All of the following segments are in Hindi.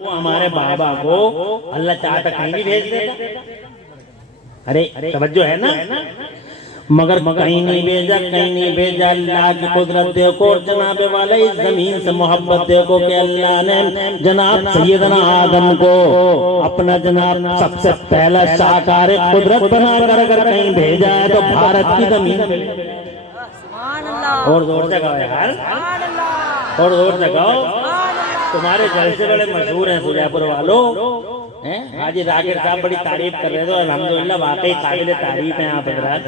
वो हमारे बाबा को अल्लाह चाहता कहीं भी भेज देता। अरे तवज्जो है ना, मगर कहीं नहीं भेजा, कहीं नहीं भेजा। अल्लाह की कुदरत देखो, जनाब वाले इस जमीन से मोहब्बत देखो कि अल्लाह ने जनाब सैयदना आदम को अपना जनाब सबसे पहला शाकार कुदरत बनाकर अगर कहीं भेजा है तो भारत की जमीन। और जोर से गाओ यार, और जोर से गाओ। तुम्हारे जलसे बड़े मशहूर हैं सुजापुर वालों, हैं हाजी रागिर साहब बड़ी तारीफ कर रहे थे। अल्हम्दुलिल्लाह वाकई काबिल तारीफ है आप हजरात,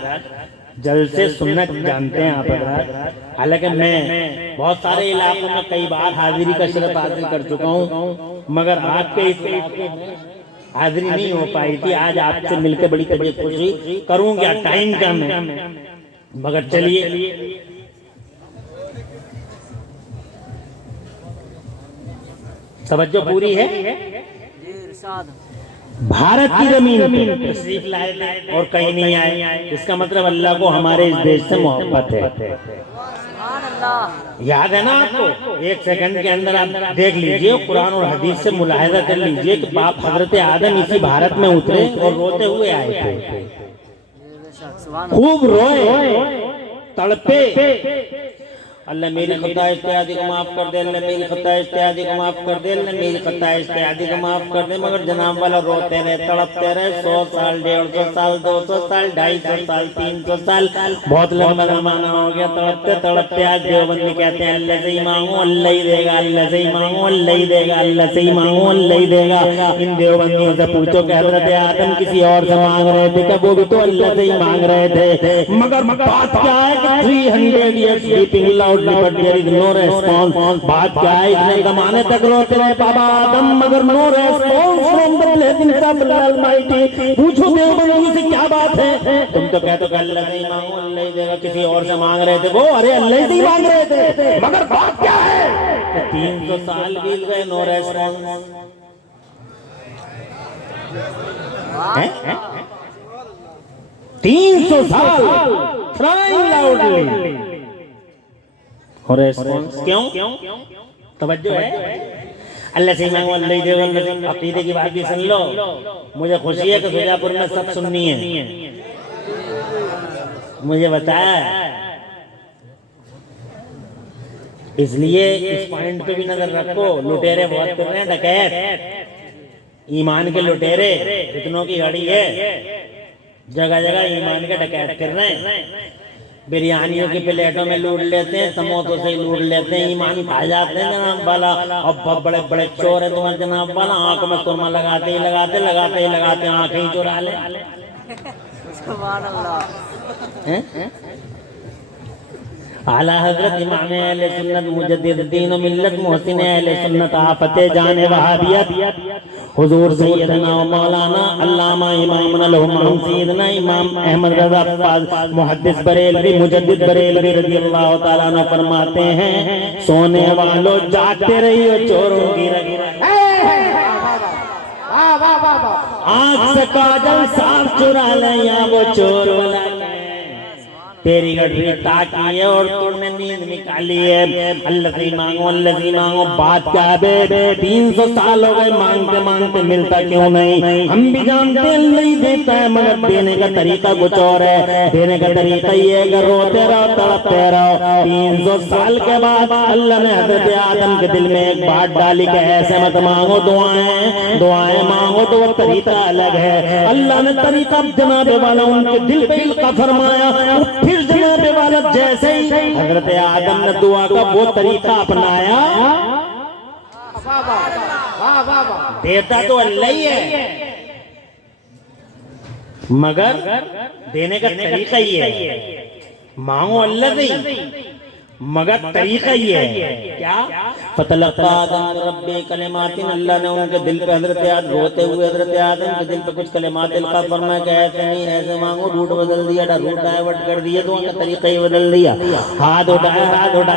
जलसे सुन्नत जानते हैं आप हजरात। हालांकि मैं बहुत सारे इलाकों में कई बार हाजिरी का शरफ हासिल कर चुका हूँ, मगर आपके इस इलाके में हाजिरी नहीं हो पाई थी। आज आपसे मिलकर बड़ी तबीयत खुशी करूँ क्या, टाइम कम है, मगर चलिए तवज्जो पूरी है। भारत की जमीन पे तशरीफ लाए और कहीं नहीं आए, इसका मतलब अल्लाह को हमारे इस देश से मोहब्बत है। याद है ना आपको? एक सेकंड के अंदर आप देख लीजिए, कुरान और हदीस से मुलाहिजा कर लीजिए कि बाप हजरत आदम इसी भारत में उतरे और रोते हुए आए थे, खूब रोए तड़पे। अल्लाह मेरी खता इत्यादि को माफ कर दे, अल्लाह मेरी खता इत्यादि को माफ कर दे, अल्लाह मेरी खता इत्यादि को माफ कर दे। मगर जनाब वाला रोते रहे, तड़पते रहे। 100 साल, 150 साल, 200 साल, 250 साल, 300 साल, बहुत लंबा जमाना हो गया तड़पते तड़पते। आज देवबंदी कहते हैं अल्लाह से ही मांगो अल्लाह ही देगा, अल्लाह से ही मांगो अल्लाह ही देगा, अल्लाह से ही मांगो अल्लाह ही देगा। इन देवबंदियों से पूछो कि हजरत आदम किसी और से मांग रहे थे क्या? वो भी तो अल्लाह से ही मांग रहे थे। मगर बात क्या है कि 300 years sleeping loud, but there is no response। बात क्या है, इतने जमाने तक रोते रहे बाबा आदम, मगर no response from the blessing of almighty. पूछो देवबंदी से क्या बात है? तुम तो कहते हो अल्लाह से ही मांगो अल्लाह ही देगा, किसी और से मांग रहे थे वो। अरे अल्लाह से ही मांग रहे थे, मगर बात क्या है कि 300 साल बीत गए, नो रेस्पॉन्स। 300 साल crying loudly और रेस्पॉन्स क्यों? तवज्जो है। अल्लाह से मांगो अल्लाह ही देगा। अकीदे की बात भी सुन लो, मुझे खुशी है कि सुजापुर में सब सुन्नी है। मुझे बताया, इसलिए इस पॉइंट पे भी नजर रखो। लुटेरे बहुत कर रहे हैं, डकैत ईमान के लुटेरे कितनों की गाड़ी है, जगह जगह ईमान के डकैत कर रहे हैं। बिरयानियों की प्लेटों में लूट लेते हैं, समोसों से लूट लेते हैं, ईमान खा जाते हैं जनाब वाला। और बहुत बड़े बड़े चोर है तुम्हारे जनाब वाला, आंख में सुरमा लगाते ही लगाते आंखें ही चुरा ले। आला हजरत इमाम अहले सुन्नत मुजद्दिद दीन व मिल्लत मुहसिन अहले सुन्नत आफते जाने वहाबियत हुजूर सैयदना व मौलाना अल्लामा इमाम अलहुम सैयदना इमाम अहमद रज़ा फाज मुहद्दिस बरेलवी मुजद्दिद बरेलवी रज़ियल्लाहु ताला अन्हु फरमाते हैं, सोने वालों जागते रहिए चोरों की आँख से काजल साफ चुरा ले, या वो चोर वाला तेरी गठरी ताकी है और तुमने नींद निकाली है। अल्लाह से मांगो। बात क्या है? 300 साल हो गए मांगते मांगते, मिलता क्यों नहीं? हम भी जानते हैं नहीं देता है, मगर देने का तरीका कुछ और है। देने का तरीका ये है, रोते रहो तड़पते रहो। 300 साल के बाद अल्लाह ने हजरत आदम के दिल में एक बात डाली कि ऐसे मत मांगो, दुआएं मांगो, तो वो तरीका अलग है। अल्लाह ने तरीका जनाबे वाला उनके दिल पे इल्का फरमाया। फिर जनाबे वाला जैसे ही हजरत आदम ने दुआ का वो तरीका अपनाया, देता तो अल्लाह ही है, मगर देने का तरीका ही है। मांगो अल्लाह से, मगर तरीका ये है क्या? फतलक़ा आदम रब्बी कलिमातिन, अल्लाह ने उनके दिल पे हजरत आदम रोते हुए हजरत आदम के दिल पे कुछ कलिमात इल्का फरमाया कि ऐसे नहीं ऐसे मांगो। रूट बदल दिया, रूट डाइवर्ट कर दिया, तो उनका तरीका ही बदल दिया। हाथ उठा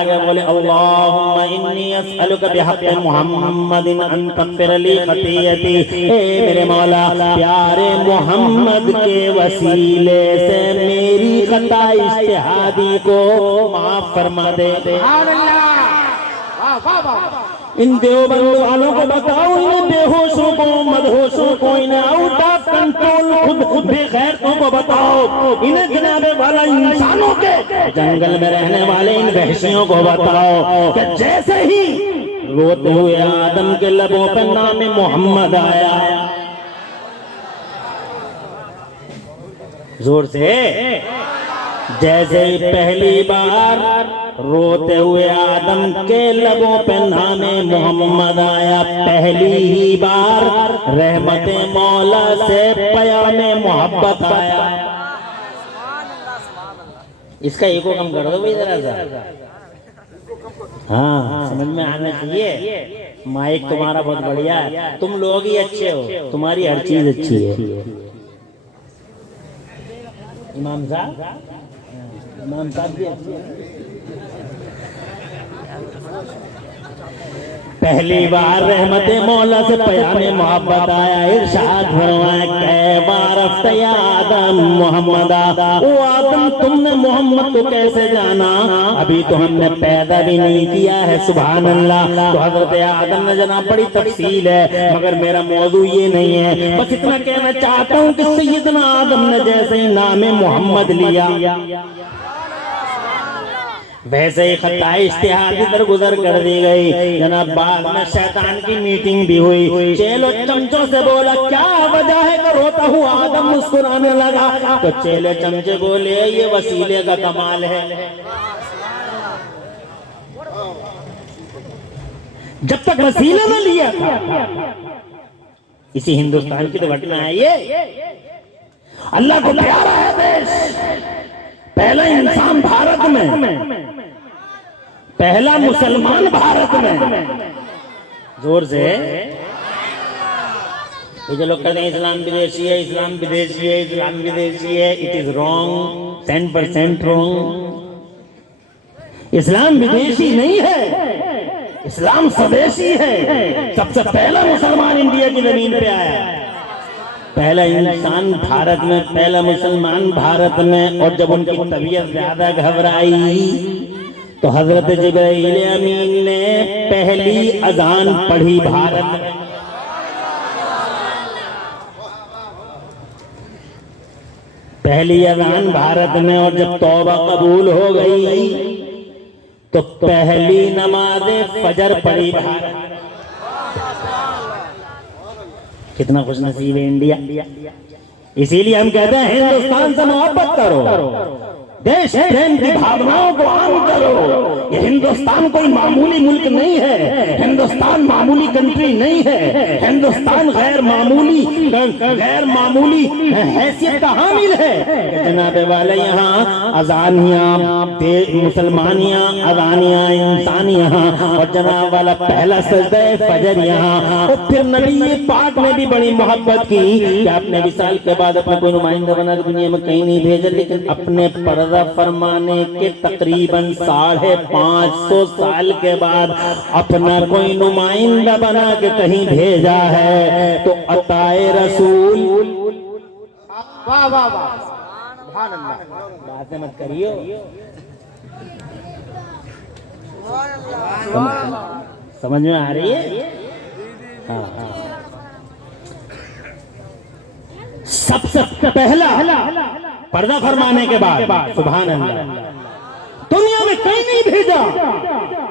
के बोले अल्लाहुम्मा इन्नी अस्अलुका बिहक़्क़ि मुहम्मदिन अन तग़फ़िर ली ख़तीयती। ए मेरे मौला, प्यारे मोहम्मद के वसीले से मेरी खता इज्तिहादी को माफ फरमा दे। इन देवबंद वालों को बताओ, इन्हें को, मदहोशों को, इन्हें आउट ऑफ कंट्रोल खुद बेगैरतों को बताओ, इन्हें गिनावे वाला इंसानों के जंगल में रहने वाले इन वहशियों को बताओ कि जैसे ही रोते हुए आदम के लबों पर नाम मोहम्मद आया, जोर से, जैसे ही पहली बार रोते हुए आदम के लबों पे नाम मोहम्मद आया, पहली ही बार रहमते मौला से प्याम मोहब्बत आया। इसका एको कम कर दो भाई जरा सा। हाँ, समझ में आना चाहिए। माइक तुम्हारा बहुत बढ़िया है, तुम लोग ही अच्छे हो, तुम्हारी हर चीज अच्छी है। इमाम साहब, इमाम साहब भी अच्छे हैं। पहली बार रहमते मौला से प्यामे मोहब्बत आया, इरशाद फरमाया कै बारफ्त या आदम मोहम्मदा, ओ आदम तुमने मोहम्मद को कैसे जाना, अभी तो हमने पैदा भी नहीं किया है। सुभान अल्लाह। तो हजरत आदम ने जना बड़ी तफसील है, मगर मेरा मौजू ये नहीं है, बस इतना कहना चाहता हूँ कि सैयदना आदम ने जैसे ही नाम मोहम्मद लिया, वैसे ही खता इश्तिहाद इधर गुजर कर दी गई। जनाब बाद में शैतान की मीटिंग भी हुई, चेलो चमचों से बोला क्या वजह है कि रोता हुआ आदम मुस्कुराने लगा, तो चेले चमचे बोले ये वसीले का कमाल है। जब तक वसीला न लिया था, इसी हिंदुस्तान की तो घटना है ये। अल्लाह को प्यारा है देश, पहला इंसान भारत में, पहला मुसलमान भारत में। जोर से। ये जो लोग कहते हैं इस्लाम विदेशी है, इस्लाम विदेशी है, इस्लाम विदेशी है, इट इज रॉन्ग, 10% रॉन्ग। इस्लाम विदेशी नहीं है, इस्लाम स्वदेशी है। सबसे पहला मुसलमान इंडिया की जमीन पे आया, पहला इंसान भारत में, पहला मुसलमान भारत में। और जब उनकी तबीयत ज्यादा घबराई तो हजरत जिब्राइल अमीन ने पहली अजान पढ़ी भारत में। पहली अजान भारत में। और जब तौबा कबूल हो गई तो पहली नमाज फजर पढ़ी भारत में। कितना खुश नसीब है इंडिया। इसीलिए हम कहते हैं हिंदुस्तान से मोहब्बत करो, देश प्रेम की भावनाओं को आम करो। ये हिंदुस्तान कोई मामूली मुल्क नहीं है, हिंदुस्तान मामूली कंट्री नहीं है, हिंदुस्तान गैर मामूली हैसियत का हामिल है। जनाबे वाले यहाँ अजानियाँ, मुसलमानियाँ, अजानियाँ, इंसानियाँ, और जनाब वाला पहला सजदा फजर यहाँ। और फिर नबी पाक ने भी बड़ी मोहब्बत की कि आपने विसाल के बाद अपना कोई नुमाइंदा बना के दुनिया में कहीं नहीं भेजा, लेकिन अपने पर्दा फरमाने के तकरीबन 550 साल के बाद अपना कोई नुमाइंदा बना के कहीं भेजा है। तो अताए रसूल, वाह वाह वाह, सुभान अल्लाह, बातें मत करियो। समझ में आ रही है? हाँ हाँ। सबसे पहला पर्दा फरमाने के बाद, सुभान अल्लाह, दुनिया में कहीं नहीं भेजा।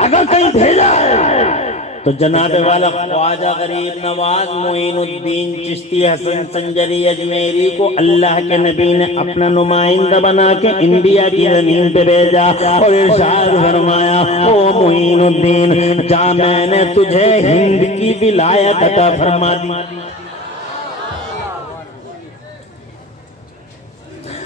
अगर कहीं भेजा है तो जनाबे वाला ख्वाजा गरीब नवाज मोइनुद्दीन चिश्ती हसन संजरी अजमेरी को अल्लाह के नबी ने अपना नुमाइंदा बना के इंडिया की जमीन पे भेजा। और इरशाद फरमाया, ओ मोइनुद्दीन जा, मैंने तुझे हिंद की विलायत अता फरमा दी।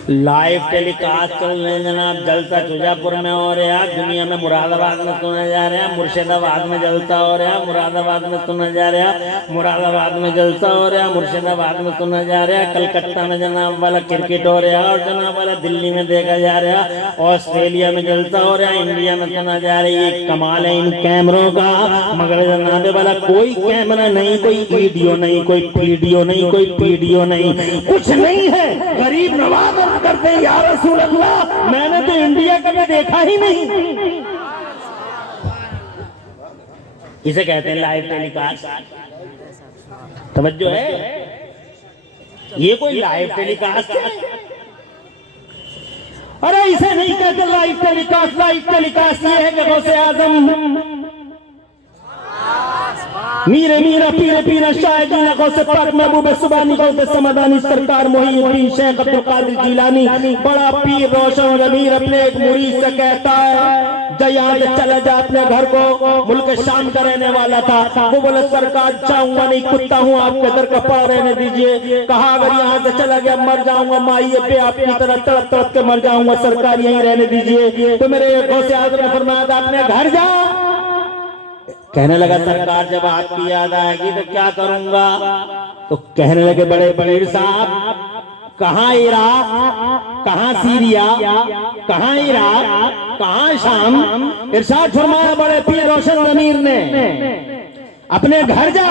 लाइव टेलीकास्ट चल रहे हैं जनाब, जलसा शुजापुर में हो रहा है, दुनिया में मुरादाबाद में सुना जा रहा है, मुर्शिदाबाद में जलसा हो रहा है, मुरादाबाद में सुना जा रहा है, मुरादाबाद में जलसा हो रहा है, मुर्शिदाबाद में सुना जा रहा है, कलकत्ता में जनाब वाला क्रिकेट हो रहा है, और जनाब वाला दिल्ली में देखा जा रहा है, ऑस्ट्रेलिया में जलसा हो रहा है, इंडिया में सुना जा रहा है। ये कमाल है इन कैमरों का। मगर जनाबे वाला कोई कैमरा नहीं, कोई वीडियो नहीं, कोई वीडियो नहीं, कोई पीडियो नहीं, कुछ नहीं है। गरीब नवाज करते हैं, या रसूल अल्लाह, मैंने तो इंडिया कभी देखा ही नहीं। इसे कहते हैं लाइव टेलीकास्ट। तवज्जो है, ये कोई लाइव टेलीकास्ट है? अरे इसे नहीं कहते लाइव टेलीकास्ट। लाइव टेलीकास्ट ये है कि गौसे आजम मीरे मीरा पीरे पीरा शायदीन गौसे पाक महबूब सुबानी गौसे समदानी सरकार मोहिउद्दीन शेख अब्दुल कादिर जिलानी बड़ा पीर रोशन ज़मीर अपने एक मुरीद से कहता है जब यहाँ से चला जा अपने घर को। मुल्क शाम का रहने वाला था, वो बोले सरकार जाऊंगा नहीं, कुत्ता हूँ आपके दर का पड़ा रहने दीजिए। कहा अगर यहाँ से चला गया मर जाऊंगा, माइये पे आपकी तरह तड़प तड़प के मर जाऊंगा, सरकार यहीं रहने दीजिए। तो मेरे गौसे आज़म ने फरमाया था अपने घर जा। कहने लगा सरकार जब आपकी याद आएगी तो क्या करूंगा? तो कहने लगे बड़े बड़े साहब, कहाँ इराक, कहाँ सीरिया, कहाँ इराक, कहाँ शाम? इरशाद फरमाया बड़े पीर रोशन ज़मीर ने अपने घर जा,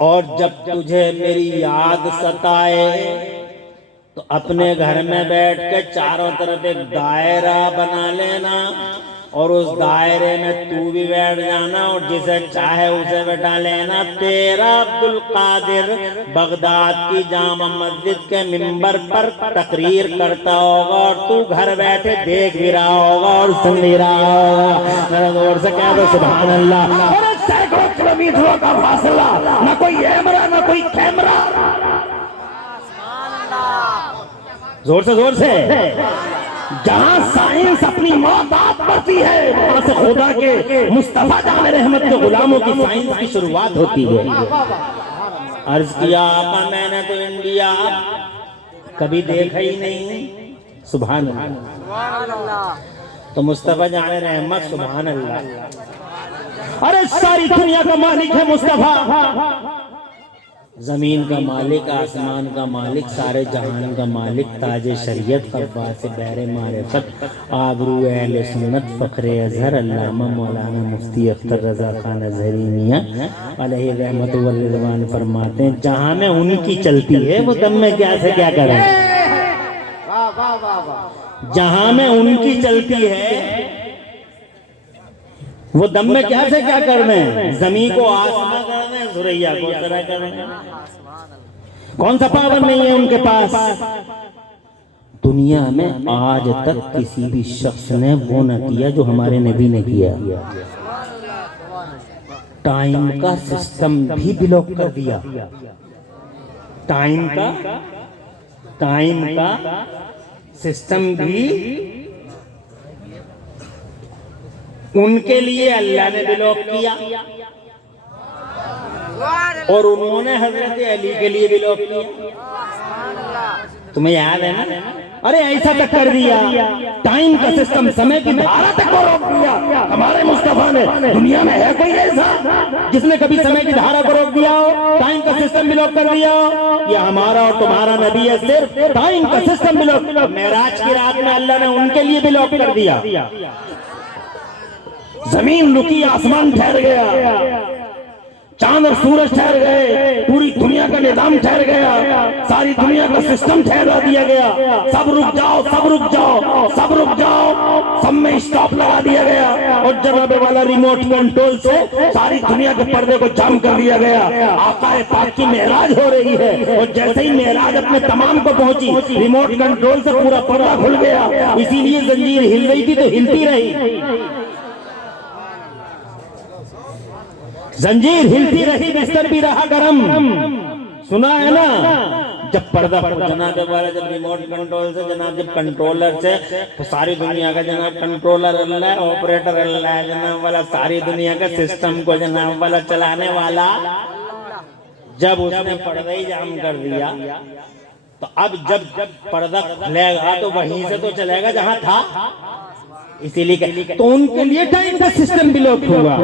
और जब तुझे मेरी याद सताए तो अपने घर में बैठ के चारों तरफ एक दायरा बना लेना, और उस दायरे में तू भी बैठ जाना, और जिसे चाहे उसे बैठा लेना। तेरा अब्दुल कादिर बगदाद की जामा मस्जिद के मिंबर पर तकरीर करता होगा, और तू घर बैठे देख भी रहा होगा और सुन भी रहा होगा। जोर से कह दो सुभान अल्लाह। और सैकड़ों किलोमीटरों का फासला, ना कोई कैमरा ना कोई कैमरा। जोर से जहां साइंस अपनी मौत पड़ती है, वहां से खुदा के मुस्तफा जान रहमत के गुलामों की साइंस की शुरुआत होती है। अर्ज किया आपा मैंने तो इंडिया कभी देखा ही नहीं, सुभान अल्लाह। तो मुस्तफा जान रहमत, सुभान अल्लाह। अरे सारी दुनिया का मालिक है मुस्तफा, जमीन का मालिक, आसमान का मालिक, सारे जहान का मालिक, ताजे शरीयत कब्बास बहरे मारिफत, आबरू अहले सुन्नत, फखरे अजहर, अल्लामा मौलाना मुफ्ती अख्तर रजा खान अजहरी मियां अलैहि रहमत व रिज़वान फरमाते हैं जहां में उनकी चलती है वो दम में क्या से क्या करें। जहां में उनकी चलती है वो दम में क्या से क्या करने हैं। जमीन को आसमां करने हैं, सुरैया को तरह करने हैं। कौन सा पावर नहीं है उनके पास। दुनिया में आज तक किसी भी शख्स ने वो न किया जो हमारे नबी ने किया। टाइम का सिस्टम भी ब्लॉक कर दिया। टाइम का सिस्टम भी उनके लिए अल्लाह ने ब्लॉक किया, और उन्होंने हजरत अली के लिए ब्लॉक किया। तुम्हें याद है ना? अरे ऐसा तक कर दिया, टाइम का सिस्टम, समय की धारा तक को रोक दिया हमारे मुस्तफा ने। दुनिया में है कोई ऐसा जिसने कभी समय की धारा को रोक दिया हो, टाइम का सिस्टम ब्लॉक कर दिया हो? ये हमारा और तुम्हारा नबी है, सिर्फ टाइम का सिस्टम ब्लॉक। मेराज की रात में अल्लाह ने उनके लिए ब्लॉक कर दिया। जमीन रुकी, आसमान ठहर गया, चांद और सूरज ठहर गए, पूरी दुनिया का निजाम ठहर गया, सारी दुनिया का सिस्टम ठहरा दिया गया। सब रुक जाओ, सब रुक जाओ, सब रुक जाओ, सब में स्टॉप लगा दिया गया, और जनाबे वाला रिमोट कंट्रोल से सारी दुनिया के पर्दे को जाम कर दिया गया। आकाए पाक की मेराज हो रही है, और जैसे ही मेराज अपने तमाम को पहुंची, रिमोट कंट्रोल से पूरा पर्दा खुल गया। इसीलिए जंजीर हिल रही थी तो हिलती रही, जंजीर हिलती रही, बिस्तर भी रहा गरम। सुना है ना? जब पर्दा जनाब वाला, जब रिमोट कंट्रोल से, जनाब जब कंट्रोलर से, तो सारी दुनिया का जनाब कंट्रोलर अल्लाह है, ऑपरेटर अल्लाह है जनाब वाला, सारी दुनिया का सिस्टम को जनाब वाला चलाने वाला। जब उसने पर्दा ही जाम कर दिया, तो अब जब पर्दा खुलेगा तो वहीं से तो चलेगा जहां था। इसीलिए तो उनके लिए टाइम का सिस्टम ब्लॉक हुआ,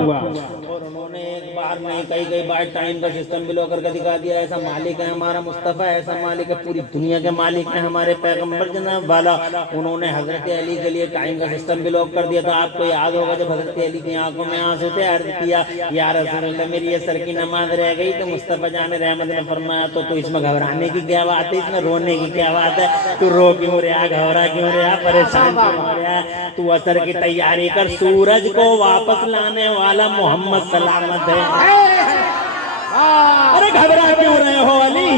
और उन्होंने एक बार नहीं कई बार टाइम का सिस्टम ब्लॉक करके दिखा दिया। ऐसा मालिक है हमारा मुस्तफा, ऐसा मालिक है, पूरी दुनिया के मालिक है हमारे पैगंबर जनाब वाला। उन्होंने हजरत अली के लिए टाइम का सिस्टम ब्लॉक कर दिया। तो आपको याद होगा जब हजरत अली की आंखों में आंसू थे, अर्ज किया या रसूल अल्लाह मेरी ये सर की नमाज रह गई। तो मुस्तफा जान रहमत ने फरमाया तो इसमें घबराने की क्या बात है, इसमें रोने की क्या बात है? तू रो क्यों रहा, घबरा क्यों रहा, परेशान क्यों हो रहा है? तू असर की तैयारी कर, सूरज को वापस लाने वाला मोहम्मद सलामत है। अरे घबरा क्यों रहे हो अली?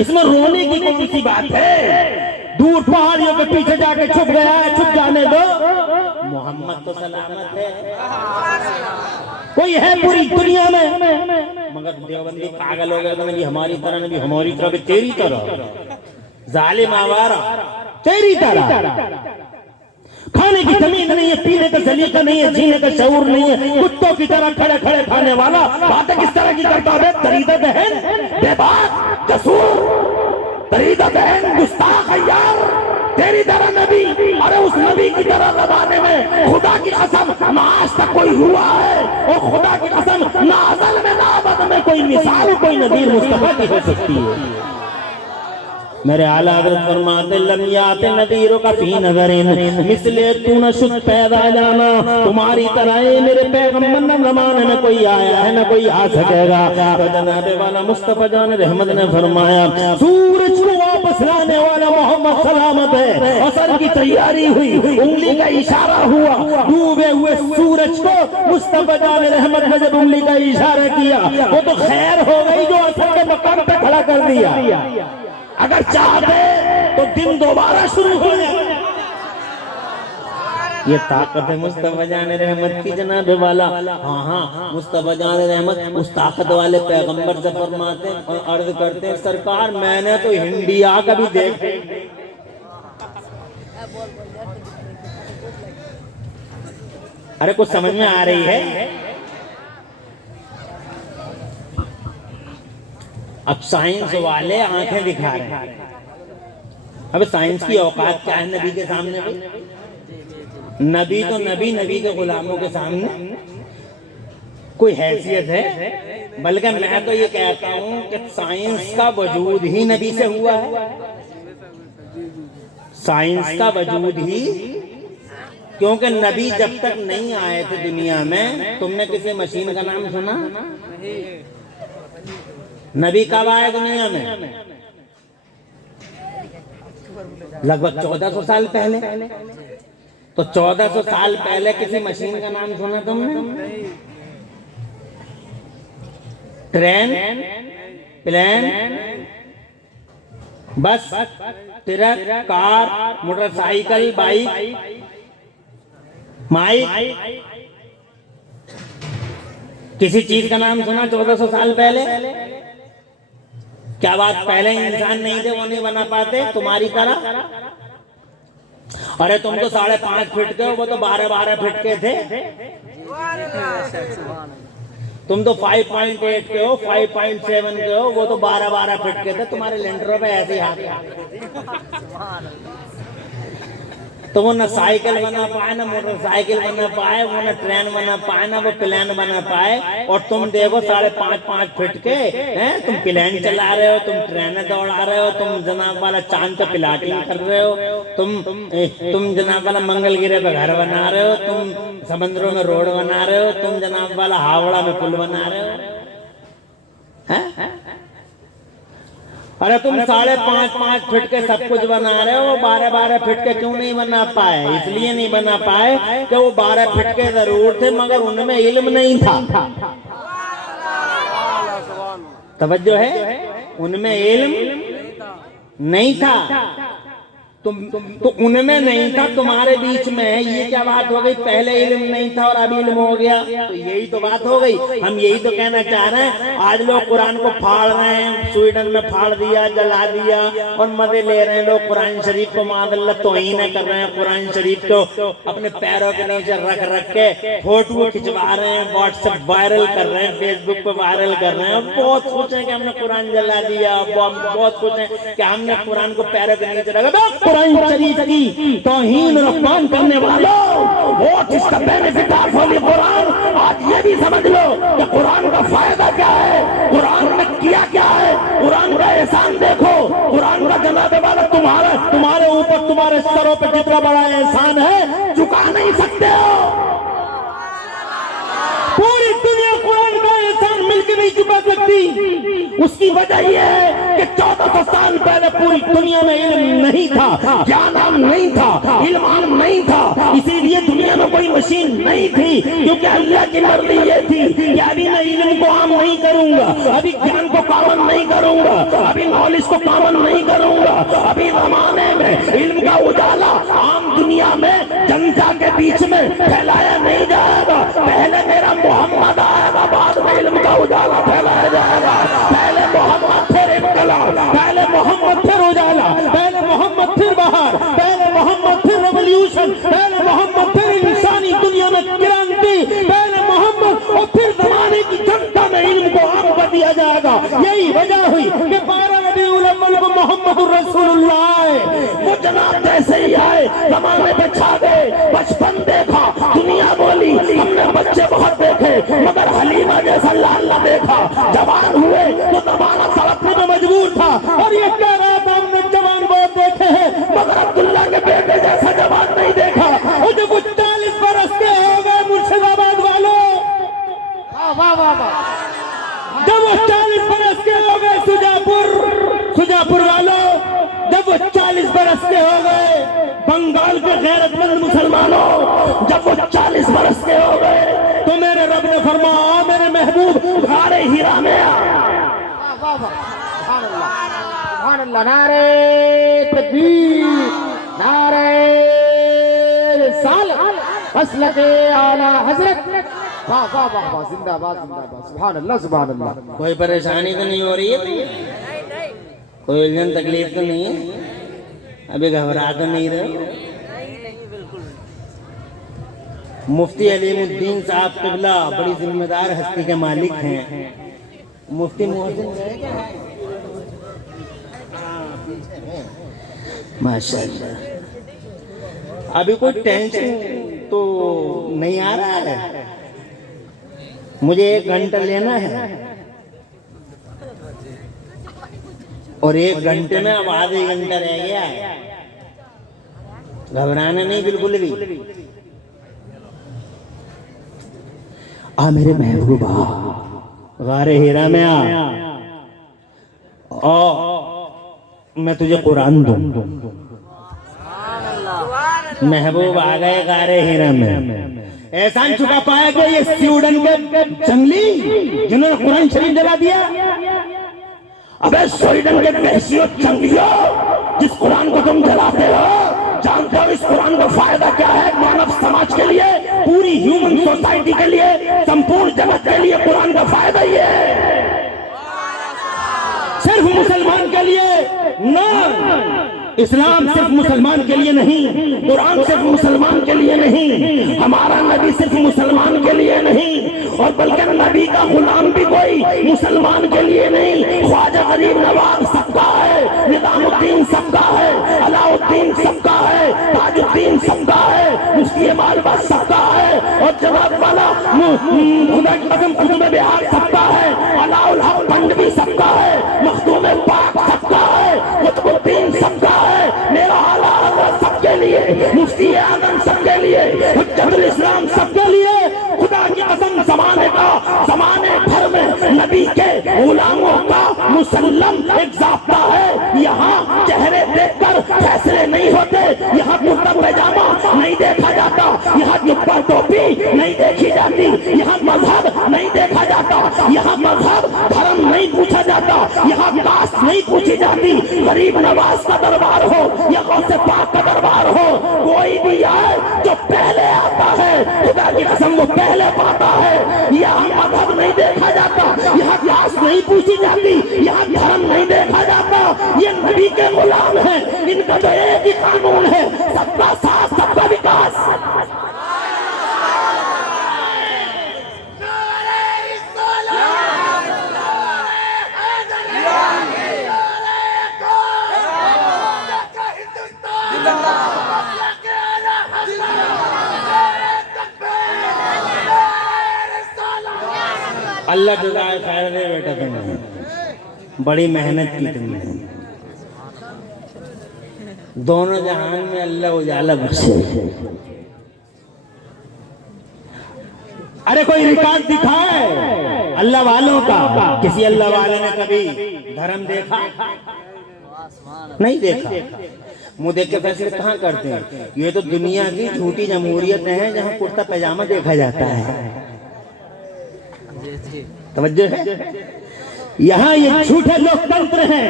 इसमें रोने की कौन सी बात है? दूर पहाड़ियों के पीछे जाके छुप गया है, छुप जाने दो। मोहम्मद तो सलामत है। कोई है पूरी दुनिया में, मगर देवबंदी पागल हो गए नबी हमारी तरह, नबी हमारी तरह, तेरी तरह जालिम आवारा, तेरी तरह। खाने की जमीन नहीं है, पीने का सलीका नहीं है, जीने का शऊर नहीं है, कुत्तों की तरह खड़े खड़े खाने वाला बातें किस तरह की करता है? तरीदा बहन, बेबाक, कसूर, तरीदा बहन, गुस्ताख यार, तेरी तरह नबी। अरे उस नबी की तरह जमाने में खुदा की कसम ना आज तक कोई हुआ है, और खुदा की कसम ना अज़ल में ना अबद में कोई मिसाल, कोई नज़ीर मुस्तफा की हो सकती है। मेरे आला हज़रत फरमाते लमियात नदीरों का फी नजरिन मिसले तू न शुद्ध पैदा जाना, तुम्हारी तरह मेरे पैगंबर न जमाने में कोई आया है न कोई आ सकेगा। तो जनाबे वाला मुस्तफा जान रहमत ने फरमाया सूरज को वापस लाने वाला मोहम्मद सलामत है। असर की तैयारी हुई, उंगली का इशारा हुआ, डूबे हुए सूरज को मुस्तफा जान रहमत ने जब उंगली का इशारा किया वो तो खैर हो गई जो असर के मकाम पे खड़ा कर दिया। अगर चाहते तो दिन दोबारा शुरू हो जाए। ये ताकत है मुस्तफा जान रहमत की जनाब वाला। हाँ हाँ, मुस्तफा जान रहमत उस ताकत वाले पैगंबर से फरमाते हैं और अर्ज करते हैं सरकार मैंने तो इंडिया का भी देख। अरे कुछ समझ में आ रही है? अब साइंस वाले आंखें दिखा रहे हैं। अब साइंस की औकात क्या है नबी के सामने? नबी तो नबी, नबी के गुलामों के सामने कोई हैसियत है? बल्कि मैं तो ये कहता हूं कि साइंस का वजूद ही नबी से हुआ है। साइंस का वजूद ही, क्योंकि नबी जब तक नहीं आए थे दुनिया में, तुमने किसी मशीन का नाम सुना? नबी कब आए दुनिया में? लगभग 1400 साल पहले। तो 1400 साल पहले किसी मशीन का नाम सुना तुमने? Train, plane, bus, truck, car, motorcycle, bike, mic, किसी चीज का नाम सुना 1400 साल पहले? क्या बात पहले इंसान नहीं थे वो नहीं बना पाते तुम्हारी तरह? अरे तुम तो 5.5 फीट के हो, वो तो 12-12 फीट के थे। तुम तो 5.8 के हो, 5.7 के हो, वो तो 12-12 फीट के थे। तुम्हारे लेंटरों पे ऐसे ही हाथ। तो वो न साइकिल बना पाए, न मोटरसाइकिल बना पाए, वो न ट्रेन बना पाए, न वो प्लेन बना पाए। और तुम देखो 5.5 फीट के हैं, तुम प्लेन चला रहे हो, तुम ट्रेन दौड़ा रहे हो, तुम जनाब वाला चांद पे पिलाटिंग कर रहे हो, तुम जनाब वाला मंगलगिरी पे घर बना रहे हो, तुम समुद्रों में रोड बना रहे हो, तुम जनाब वाला हावड़ा में पुल बना रहे हो। हैं? अरे तुम 5.5 फीट के सब कुछ बना रहे हो, 12-12 फीट के क्यों नहीं बना पाए? इसलिए नहीं बना पाए कि वो 12 फीट के जरूर थे मगर उनमें इल्म नहीं था। तवज्जो है? उनमें इल्म नहीं था। तो उनमें नहीं था, तुम्हारे बीच में है। ये क्या बात हो गई? पहले इल्म नहीं था और अभी इल्म हो गया, तो यही तो बात हो गई। हम यही तो कहना चाह रहे हैं। आज लोग कुरान को फाड़ रहे हैं, स्वीडन में फाड़ दिया, जला दिया और मजे ले रहे हैं लोग। कुरान शरीफ को मादल्ला तौहीन कर रहे हैं, कुरान शरीफ को अपने पैरों के नीचे रख रख के फोटो खिंचवा रहे हैं, व्हाट्सएप वायरल कर रहे हैं, फेसबुक पे वायरल कर रहे हैं। बहुत कुछ है कि हमने कुरान जला दिया, बहुत कुछ है कि हमने कुरान को पैरों के नीचे रखा। कुरान शरीफ की तौहीन रफ्तान करने वालों, what is the benefit of Holi Quran? आज ये भी समझ लो कि कुरान का फायदा क्या है, कुरान ने किया क्या है, कुरान का एहसान देखो। कुरान का जनाबे वाला तुम्हारे ऊपर, तुम्हारे सरों पे जितना बड़ा एहसान है चुका नहीं सकते हो। पूरी दुनिया कुरान का एहसान मिलकर नहीं चुका सकती। उसकी वजह यह है कि 1400 साल पहले पूरी दुनिया में इल्म नहीं था, ज्ञान आम नहीं था, इल्म आम नहीं था। इसीलिए दुनिया में कोई मशीन नहीं थी, क्योंकि अल्लाह की मर्जी ये थी कि अभी मैं इल्म को आम नहीं करूंगा, अभी ज्ञान को पावन नहीं करूंगा, अभी नॉलेज को पावन नहीं करूंगा। अभी जमाने में इल्म का उजाला आम दुनिया में जनता के बीच में फैलाया नहीं जाएगा। पहले मेरा मोहम्मद आएगा, बाद में इल्म का उजाला फैलाया जाएगा। पहले मोहम्मद फिर इनकलाब, पहले मोहम्मद फिर उजाला, पहले मोहम्मद फिर बहार, पहले मोहम्मद फिर रेवोल्यूशन, पहले मोहम्मद फिर इंसानी दुनिया में क्रांति, पहले मोहम्मद और फिर जमाने की जनता में इल्म को आम कर दिया जाएगा। यही वजह हुई कि 12 रबीउल अव्वल को मोहम्मदुर रसूलुल्लाह वो जनाब जैसे ही आए जमाने पे छा गए। बचपन देखा, दुनिया बोली, हमने बच्चे बहुत देखे मगर हलीमा जैसा लाल न देखा। जवान हुए तो जमाना तड़पने में मजबूर था और ये कह रहा था हमने जवान बहुत देखे हैं मगर अब्दुल्ला के बेटे जैसा जवान नहीं देखा। और जब वो 40 बरस के हो गए मुर्शिदाबाद वालों, जब वो 40 बरस के हो गए सुजापुर वालों, जब वो 40 बरस के हो गए बंगाल के गैरतमंद मुसलमानों, जब वो 40 बरस के हो गए तो मेरे रब ने फरमाया मेरे महबूब गारे हीरा में सुभान अल्लाह, नारे तकबीर, नारे रिसालत, मसलके आला हजरत, वाह वाह वाह वाह, जिंदाबाद जिंदाबाद, सुभान अल्लाह सुभान अल्लाह। कोई परेशानी तो नहीं हो रही है, कोई उलझन तकलीफ तो नहीं है, अभी घबरा तो नहीं रहे। मुफ्ती अलीमुद्दीन साहब क़िबला बड़ी जिम्मेदार हस्ती के मालिक हैं। मुफ्ती मोहसिन माशाअल्लाह। अभी कोई टेंशन तो नहीं आ रहा है, मुझे 1 घंटा लेना है और 1 घंटे में अब आधे घंटा रह गया है। घबराना नहीं बिल्कुल भी। आ मेरे महबूबा गारे हीरा में आ मैं तुझे कुरान दूं। महबूब आ गए गारे हीरा में। एहसान चुका पाएगा ये स्वीडन के जंगली जिन्होंने कुरान शरीफ जला दिया। अबे स्वीडन के बहसियत जंगलियों, जिस कुरान को तुम जलाते हो, जानते हो इस कुरान का फायदा क्या है मानव समाज के लिए, पूरी ह्यूमन सोसाइटी के लिए, संपूर्ण जगत के लिए कुरान का फायदा ये है। सिर्फ मुसलमान के लिए ना, इस्लाम सिर्फ मुसलमान के लिए नहीं, कुरान सिर्फ मुसलमान के लिए नहीं, हमारा नबी सिर्फ मुसलमान के लिए नहीं, और बल्कि नबी का गुलाम भी कोई मुसलमान के लिए नहीं। ख्वाजा गरीब नवाज सबका है, निजामुद्दीन सबका है, अलाउद्दीन सबका है, ताजुद्दीन सबका है, मुफ्ती मालवा सबका है, और जवाब वाला खुदा की कसम कुतुब बिहार सबका है, अलाउल हक पंडवी सबका है, मखदूम पाक सबका है, कुतुबुद्दीन सबका है, मेरा आला हज़रत सबके लिए, मुफ्ती आज़म सबके लिए, हुज्जतुल इस्लाम सबके लिए। खुदा की कसम ज़माने भर में नबी के गुलामों का मुसल्लम एक ज़ाब्ता है। यहाँ चेहरे देखकर फैसले नहीं होते, यहाँ कुर्ता पैजामा नहीं देखा जाता, यहाँ जुब्बा टोपी नहीं देखी जाती, यहाँ मजहब नहीं देखा जाता, यहाँ मजहब धर्म नहीं पूछा जाता, यहाँ कास्ट नहीं पूछी जाती। गरीब नवाज का दरबार हो या गौसे पाक का दरबार हो, कोई भी आए जो पहले आता है, खुदा की कसम वो पहले पाता है। यहाँ मजहब नहीं देखा जाता, यहाँ कास्ट नहीं पूछी जाती, यहाँ धर्म नहीं देखा जाता। ये नबी के गुलाम है, इनका तो एक ही कानून है, सबका साथ सबका विकास। अल्लाह जज़ाए खैर दे बेटा, तुमने बड़ी मेहनत की, तुमने दोनों जहान में अल्लाह उजाला बख्शे। अरे कोई रिकॉर्ड दिखाए अल्लाह वालों का, किसी अल्लाह वाले ने कभी धर्म देखा? नहीं देखा। मुंह देख के फैसले कहाँ करते हैं? ये तो दुनिया की झूठी जमहूरियत है जहाँ कुर्ता पैजामा देखा जाता है। तवज्जो है। यहाँ ये झूठे लोकतंत्र हैं,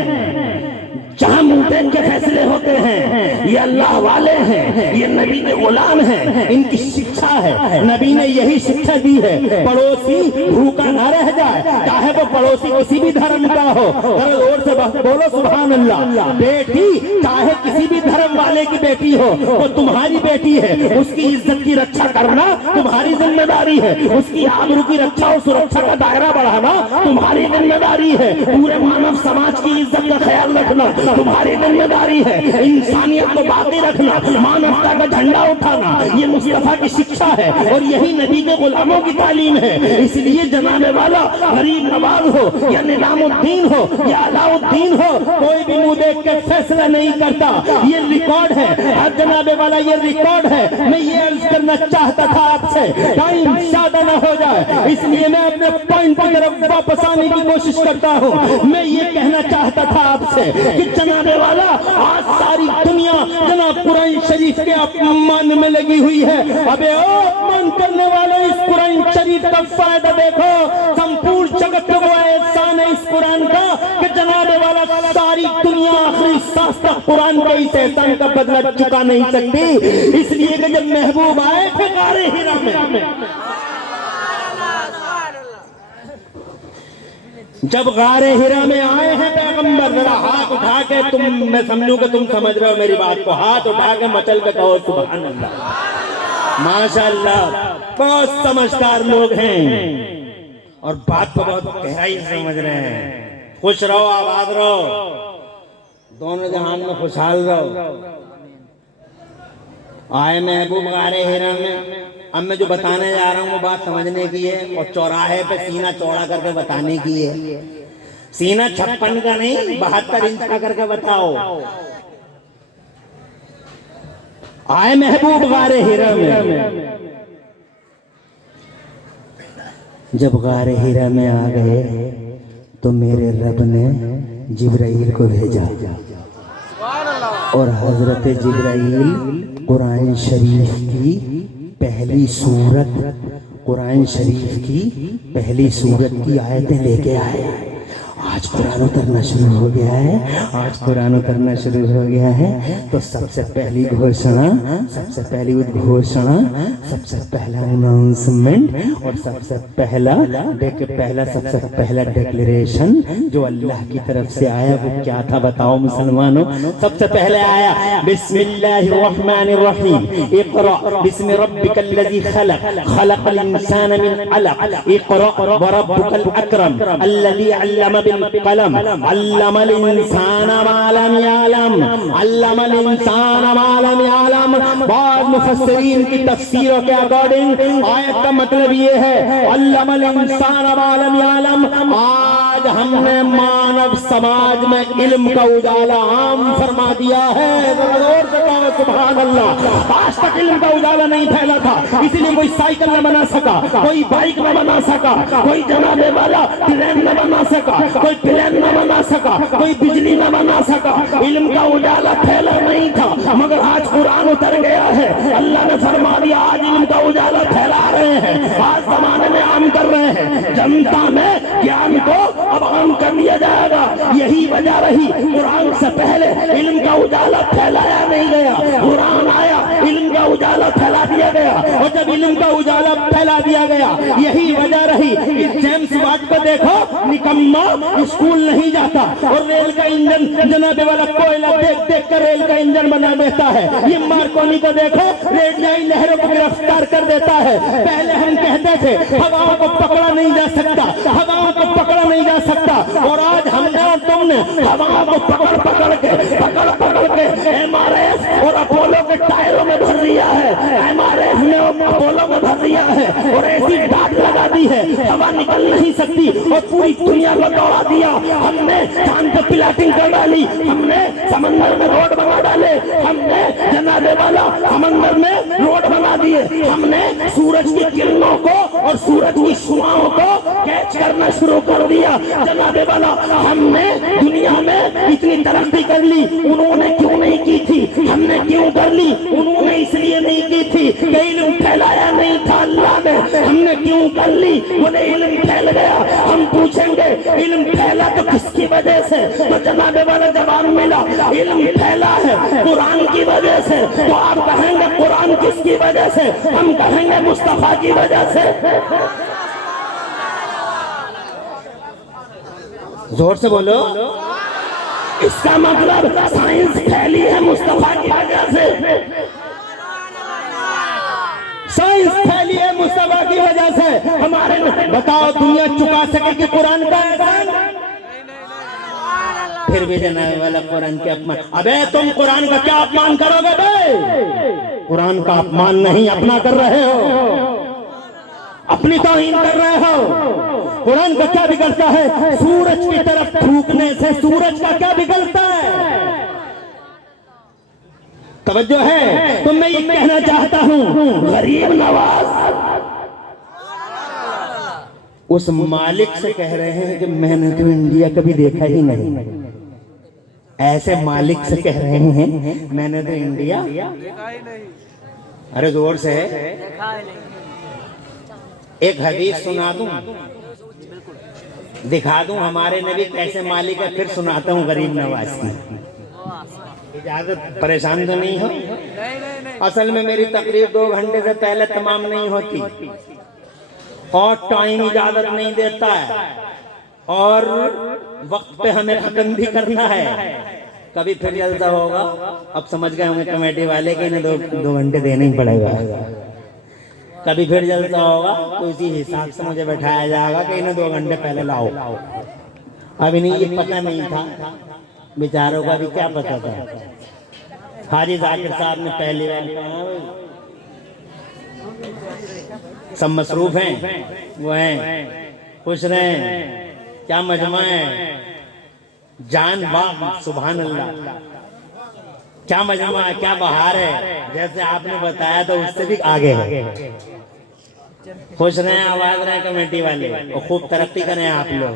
जहाँ मुंह देख के फैसले होते हैं। ये अल्लाह वाले हैं, ये नबी के गुलाम हैं, इनकी शिक्षा है, नबी ने यही शिक्षा दी है। पड़ोसी भूखा ना रह जाए, चाहे वो पड़ोसी किसी भी धर्म का हो। जोर से बोलो सुभान अल्लाह। बेटी चाहे किसी भी धर्म वाले की बेटी हो, वो तुम्हारी बेटी है, उसकी इज्जत की रक्षा करना तुम्हारी जिम्मेदारी है। उसकी आबरू की रक्षा और सुरक्षा का दायरा बढ़ाना तुम्हारी जिम्मेदारी है। पूरे मानव समाज की इज्जत का ख्याल रखना तुम्हारी जिम्मेदारी है। इंसानियत को बाकी रखना, मानवता का झंडा उठाना, ये मुस्तफा की शिक्षा है और यही नबी के गुलामों की तालीम है। इसलिए जनाबे वाला गरीब नवाज हो या निजामुद्दीन हो या अलाउद्दीन हो, कोई भी मुंह देख के फैसला नहीं करता। ये रिकॉर्ड है, अब जनाबे वाला ये रिकॉर्ड है। मैं ये अर्ज करना चाहता था आपसे, टाइम ज्यादा ना हो जाए, इसलिए मैं अपने पॉइंट की तरफ वापस आने की कोशिश करता हूँ। मैं ये कहना चाहता था आपसे कि जनाबे वाला आज सारी दुनिया जनाब कुरान शरीफ के अपमान में लगी हुई है। अबे ओ अपमान करने वाले, इस कुरान शरीफ का फायदा देखो। संपूर्ण जगत को एहसान है इस कुरान का कि जनाबे वाला सारी दुनिया आखिरी सांस तक कुरान के इस एहसान का बदला चुका नहीं सकती। इसलिए कि जब महबूब आए थे गारे हिरा में, जब गारे हिरा में आए हैं पैगंबर, जरा हाथ उठा के, तुम मैं समझूं कि तुम समझ रहे हो मेरी बात को, हाथ उठा के मचल के कहो सुभान अल्लाह। माशाअल्लाह, बहुत समझदार लोग हैं और बात को बहुत गहराई से समझ रहे हैं। खुश रहो, आबाद रहो, दोनों जहान में खुशहाल रहो। आए महबूब गारे हिरा में। अब मैं जो बताने जा रहा हूँ वो बात समझने की है और चौराहे पे सीना चौड़ा करके बताने की है। सीना 56 का नहीं 72 इंच का करके बताओ। आए महबूब गारे हिरा में। जब गारे हिरा में आ गए तो मेरे रब ने जिब्राइल को भेजा और हजरत जिब्राइल कुरान शरीफ की पहली सूरत, कुरान शरीफ की पहली सूरत की आयतें लेके आए। आज कुरान उतरना शुरू हो गया है, आज कुरान उतरना शुरू हो गया है। तो सबसे पहली घोषणा, सबसे पहली उद्घोषणा, सबसे पहला अनाउंसमेंट और सबसे पहला सबसे पहला डिक्लेरेशन जो अल्लाह की तरफ से आया वो क्या था बताओ मुसलमानों। सबसे पहले आया बिस्मिल्लाहिर्रहमानिर्रहीम, इक़रा बिस्मि रब्बिकल्लज़ी खलक़, खलक़ल इंसान मिन अलक़, इक़रा व रब्बुकल अकरम अल्लज़ी अल्लम कलम अल्लमल इंसान मा लम यअलम, अल्लमल इंसान मा लम यअलम। बाद मुफस्सिरीन की तफसीरों के अकॉर्डिंग आयत का मतलब ये है अल्लमल इंसान मा लम यअलम। आज हमने मानव समाज में इल्म का उजाला आम फरमा दिया है। सुभान अल्लाह। आज तक इल्म का उजाला नहीं फैला था, इसीलिए कोई साइकिल न बना सका, कोई बाइक न बना सका, कोई जनाबे वाला ट्रेन न बना सका, कोई प्लेन न बना सका, कोई बिजली न बना सका। इल्म का उजाला फैला नहीं था, मगर आज कुरान उतर गया है। अल्लाह ने फरमा दिया आज इल्म का उजाला फैला रहे हैं, आज जमाने में आम कर रहे हैं। जनता में ज्ञान को अब आम कर लिया जाएगा। यही वजह रही कुरान से पहले इल्म का उजाला फैलाया नहीं गया। कुरान आया, इल्म का उजाला फैला दिया गया और जब इल्म का उजाला फैला दिया गया यही वजह रही कि जेम्स वाट को देखो, निकम्मा स्कूल नहीं जाता और रेल का इंजन जनाबे वाला कोयला देख देख कर रेल का इंजन बना देता है। ये मार्कोनी को देखो, रेडियाई लहरों को गिरफ्तार कर देता है। पहले हम कहते थे हवाओं को पकड़ा नहीं जा सकता, हवाओं को पकड़ा नहीं जा सकता, और आज हमने और तुमने हवाओं को पकड़ पकड़ के MRS और अपोलो के टायरों में भर दिया है। MRS ने अपोलो में भर दिया है और ऐसी डाट लगा दी है हवा निकल नहीं सकती और पूरी दुनिया को दौड़ा दिया। हमने चांद पे प्लाटिंग कर डाली, हमने समंदर में रोड बना डाले, हमने जनाबे वाला समंदर में रोड बना दिए, हमने सूरज की किरणों को और सूरज की शुआओं को कैच करना शुरू कर दिया। जनाबे वाला हमने दुनिया में इतनी तरक्की कर ली, उन्होंने क्यों नहीं की थी, हमने क्यों कर ली? ली उन्होंने इसलिए नहीं की थी कि इल्म फैलाया नहीं था अल्लाह ने, हमने क्यों कर ली? बोले इल्म फैल गया। हम पूछेंगे इल्म फैला तो किसकी वजह से? तो जनाबे वाला जवाब मिला इल्म फैला है कुरान की वजह से। तो आप कहेंगे कुरान किसकी वजह से? हम कहेंगे मुस्तफा की वजह से। जोर से बोलो। इसका मतलब साइंस फैली है मुस्तफा की वजह से, साइंस फैली है मुस्तफा की वजह से। हमारे बताओ दुनिया चुका सकेगी कुरान का एहसान? फिर भी जनाबे वाला कुरान के अपमान। अबे तुम कुरान का क्या अपमान करोगे बे? कुरान का अपमान नहीं अपना कर रहे हो, अपनी तौहीन कर रहे हो। कुरान का क्या बिगड़ता है? सूरज की तरफ थूकने से सूरज का क्या बिगड़ता है? तवज्जो है? तो मैं ये कहना चाहता हूं गरीब नवाज उस मालिक से कह रहे हैं कि मैंने तो इंडिया कभी देखा ही नहीं। ऐसे मालिक से कह रहे हैं मैंने तो इंडिया देखा ही नहीं। अरे जोर से एक हदीस सुना दूं, दिखा दूं हमारे नबी कैसे मालिक है, फिर सुनाता हूं गरीब नवाज की। इजाजत? परेशान तो नहीं हो? असल में मेरी तकरीर 2 घंटे से पहले तमाम नहीं होती और टाइम इजाजत नहीं देता है और वक्त पे हमें खत्म भी करना है। कभी फिर जलसा होगा, अब समझ गए होंगे कमेटी वाले कि इन्हें 2 घंटे देने ही पड़ेगा। कभी फिर जलसा होगा तो इसी हिसाब से मुझे बैठाया जाएगा कि इन्हें 2 घंटे पहले लाओ। अभी नहीं, ये पता नहीं था बेचारों का भी, क्या पता था। हाजी जाकिर साहब ने पहली बार कहा सब मसरूफ हैं, वो हैं, खुश रहें, क्या मजमा है, जान बाग, सुभान अल्लाह, क्या मजमा है, क्या बहार है। जैसे आपने बताया तो उससे भी आगे है। खुश रहें, आवाज रहें कमेटी वाले और खूब तरक्की करें आप लोग।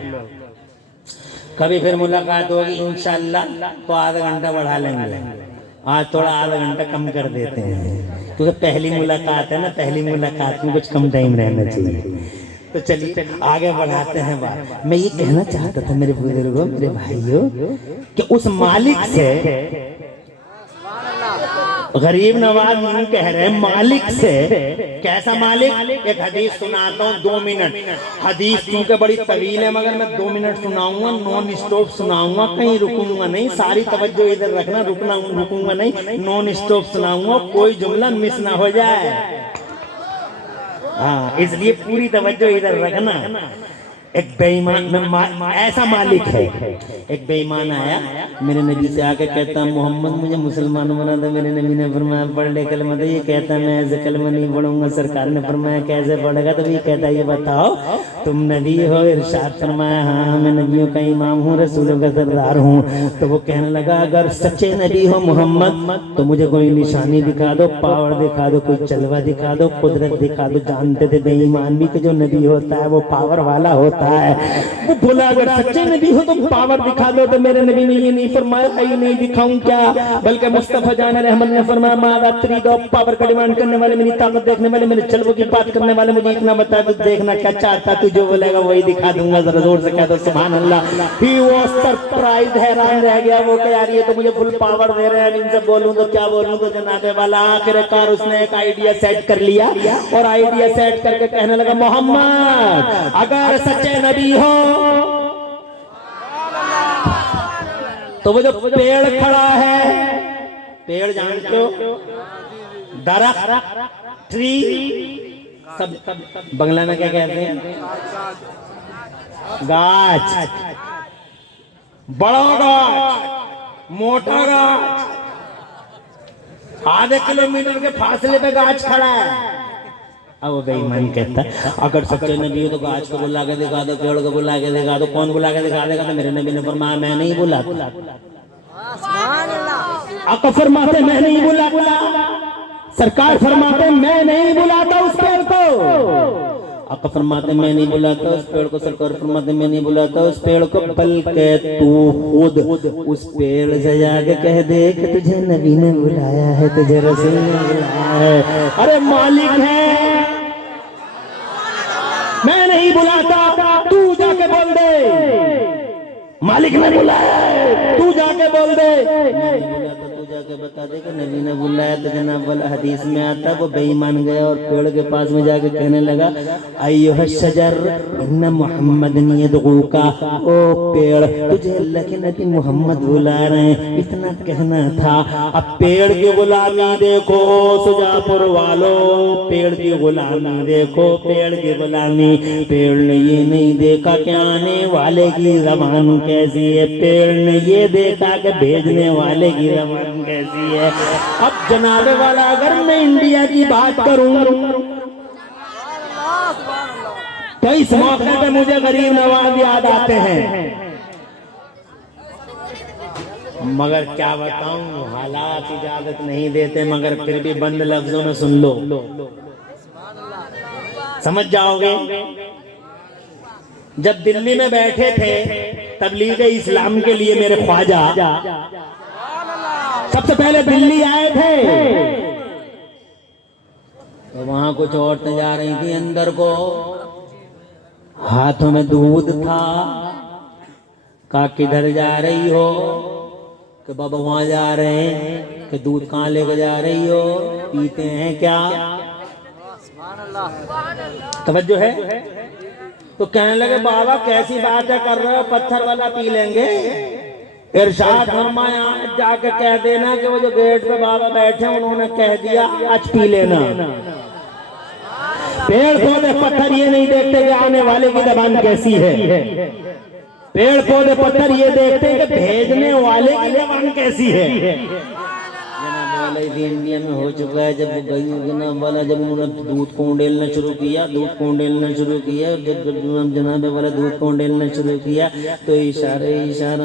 कभी फिर मुलाकात होगी इंशाअल्लाह तो आधा घंटा बढ़ा लेंगे। आज थोड़ा आधा घंटा कम कर देते हैं क्योंकि पहली मुलाकात है ना, पहली मुलाकात में कुछ कम टाइम रहना चाहिए। तो चलिए आगे बढ़ाते हैं बात। मैं ये कहना चाहता था मेरे बुजुर्गों, मेरे भाइयों, कि उस मालिक से गरीब नवाज नहीं कह रहे, मालिक से। कैसा मालिक? एक हदीस सुनाता हूँ 2 मिनट। हदीस क्योंकि बड़ी तवील है मगर मैं 2 मिनट सुनाऊंगा, नॉन स्टॉप सुनाऊंगा, कहीं रुकूंगा नहीं। सारी तवज्जो इधर रखना, रुकूंगा नहीं, नॉन स्टॉप सुनाऊंगा, कोई जुमला मिस ना हो जाए। हाँ, इसलिए पूरी तवज्जो इधर रखना। एक बेईमान ऐसा मालिक है। एक बेईमान आया मेरे नबी से आके कहता मोहम्मद मुझे मुसलमान बना दे। मेरे नबी ने फरमाया पढ़ ले कलमा। तो ये कहता मैं ऐसे कलमा नहीं पढ़ूंगा। सरकार ने फरमाया कैसे पढ़ेगा? तो ये कहता ये बताओ तुम नबी हो? इरशाद फरमाया हाँ मैं नबियों का इमाम हूँ, रसूलों का सरदार हूँ। तो वो कहने लगा अगर सच्चे नबी हो मोहम्मद तो मुझे कोई निशानी दिखा दो, पावर दिखा दो, कोई जलवा दिखा दो, कुदरत दिखा दो। जानते थे बेईमान भी कि जो नबी होता है वो पावर वाला होता है। वो बोला अगर सच्चे नबी हो तो पावर दिखा दो। तो मेरे नबी ने ये नहीं फरमाया ही नहीं दिखाऊं क्या, बल्कि मुस्तफा जान रहमत ने फरमाया मादा त्रिदो, पावर का डिमांड करने वाले, मेरी ताकत देखने वाले, मेरे जलवों की बात करने वाले, मुझे इतना बता दो देखना क्या चाहता तू, जो बोलेगा वही दिखा दूंगा। जरा जोर से कह दो सुभान अल्लाह। ही वो सरप्राइज हैरान रह गया। वो कह यार ये तो मुझे फुल पावर दे रहे हैं, इनसे बोलूं तो क्या बोलूं। तो जनाबे वाला आखिरकार उसने एक आइडिया सेट कर लिया और आइडिया सेट करके कहने लगा मोहम्मद अगर सच्चे नबी हो तो वो जो पेड़ खड़ा है, पेड़ जानते हो, दरख्त, ट्री, सब बंगला में क्या कहते हैं? गाछ। बड़ा गाछ, मोटा गाछ, आधे किलोमीटर के फासले पे गाछ खड़ा है। अब वो बेईमान कहता अगर सच्चे नबी हो तो गाछ को बुला के दिखा दो, पेड़ को बुला के दिखा दो। कौन बुला के दिखा देगा? तो मेरे नबी ने फरमाया मैं नहीं बुलाता। आप फरमाते मैं नहीं बुलाता, सरकार फरमाते मैं नहीं बुलाता उस पेड़ को। आका फरमाते मैं नहीं बुलाता उस पेड़ को, सरकार फरमाते मैं नहीं बुलाता उस पेड़ को, बल्कि तू खुद उस पेड़ से जाके कह दे कि तुझे नबी ने बुलाया है, तुझे रसूल ने बुलाया है। अरे मालिक है, मैं नहीं बुलाता, तू जाके बोल दे मालिक ने बुलाया है, तू जाके बोल दे। मैं नहीं बुलाता, तू जाके बता दे कि नबी ने बुलाया। तो जनाब वाला हदीस में आता वो बेईमान गया और पेड़ के पास में जाके कहने लगा अय्युह शजर इन्ना मुहम्मदन यदऊका, ओ पेड़ तुझे अल्लाह के नबी मोहम्मद बुला रहे हैं, इतना कहना था। अब पेड़ की गुलामी देखो सुजापुर वालों, पेड़ की गुलामी देखो, पेड़ की गुलामी। पेड़ ने ये नहीं देखा कि आने वाले की ज़बान कैसी है, पेड़ ने ये देखा कि भेजने वाले की ज़बान कैसी है। अब जनाबे वाला अगर मैं इंडिया की बात करूं तो इस मौके पे मुझे गरीब नवाज याद आते हैं, मगर क्या बताऊं हालात इजाजत नहीं देते, मगर फिर भी बंद लफ्जों में सुन लो, समझ जाओगे। जब दिल्ली में बैठे थे तबलीग इस्लाम के लिए मेरे ख्वाजा सबसे पहले दिल्ली आए थे, तो वहां कुछ औरतें जा रही थी अंदर को, हाथों में दूध था। कहा किधर जा रही हो? कि बाबा वहां जा रहे हैं। कि दूध कहाँ लेकर जा रही हो? पीते हैं क्या? तवज्जो है? तो कहने लगे बाबा कैसी बात है कर रहे हो, पत्थर वाला पी लेंगे। इरशाद फरमाया जाके कह देना कि वो जो गेट पे बाबा बैठे उन्होंने कह दिया आज पी लेना। पेड़ पौधे पत्थर ये नहीं देखते कि आने वाले की ज़बान कैसी है, पेड़ पौधे पत्थर ये देखते हैं कि भेजने वाले की ज़बान कैसी है। जनाब वाला इंडिया में हो चुका है, जब जनाब वाला जब उन्होंने दूध को उंडेलना शुरू किया, दूध को उंडेलना शुरू किया, जब जनाब वाला दूध को उंडेलना शुरू किया तो इशारे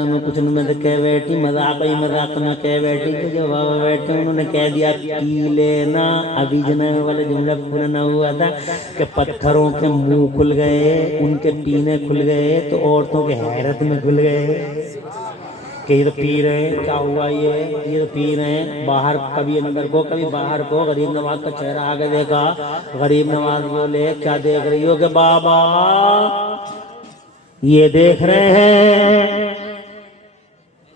में कुछ उन्होंने कह बैठी, मजाक में कह बैठी कि जो बाबा बैठे उन्होंने कह दिया पी लेना। अभी जनाब वाला जुमला पूरा ना हुआ था कि पत्थरों के मुंह खुल गए, उनके पीने खुल गए, तो औरतों के हैरत में खुल गए कि ये तो पी रहे हैं, क्या हुआ ये तो पी रहे हैं। बाहर कभी अंदर को कभी बाहर को, गरीब नवाज का चेहरा आगे देखा, गरीब नवाज बोले क्या देख रही हो? कि बाबा ये देख रहे हैं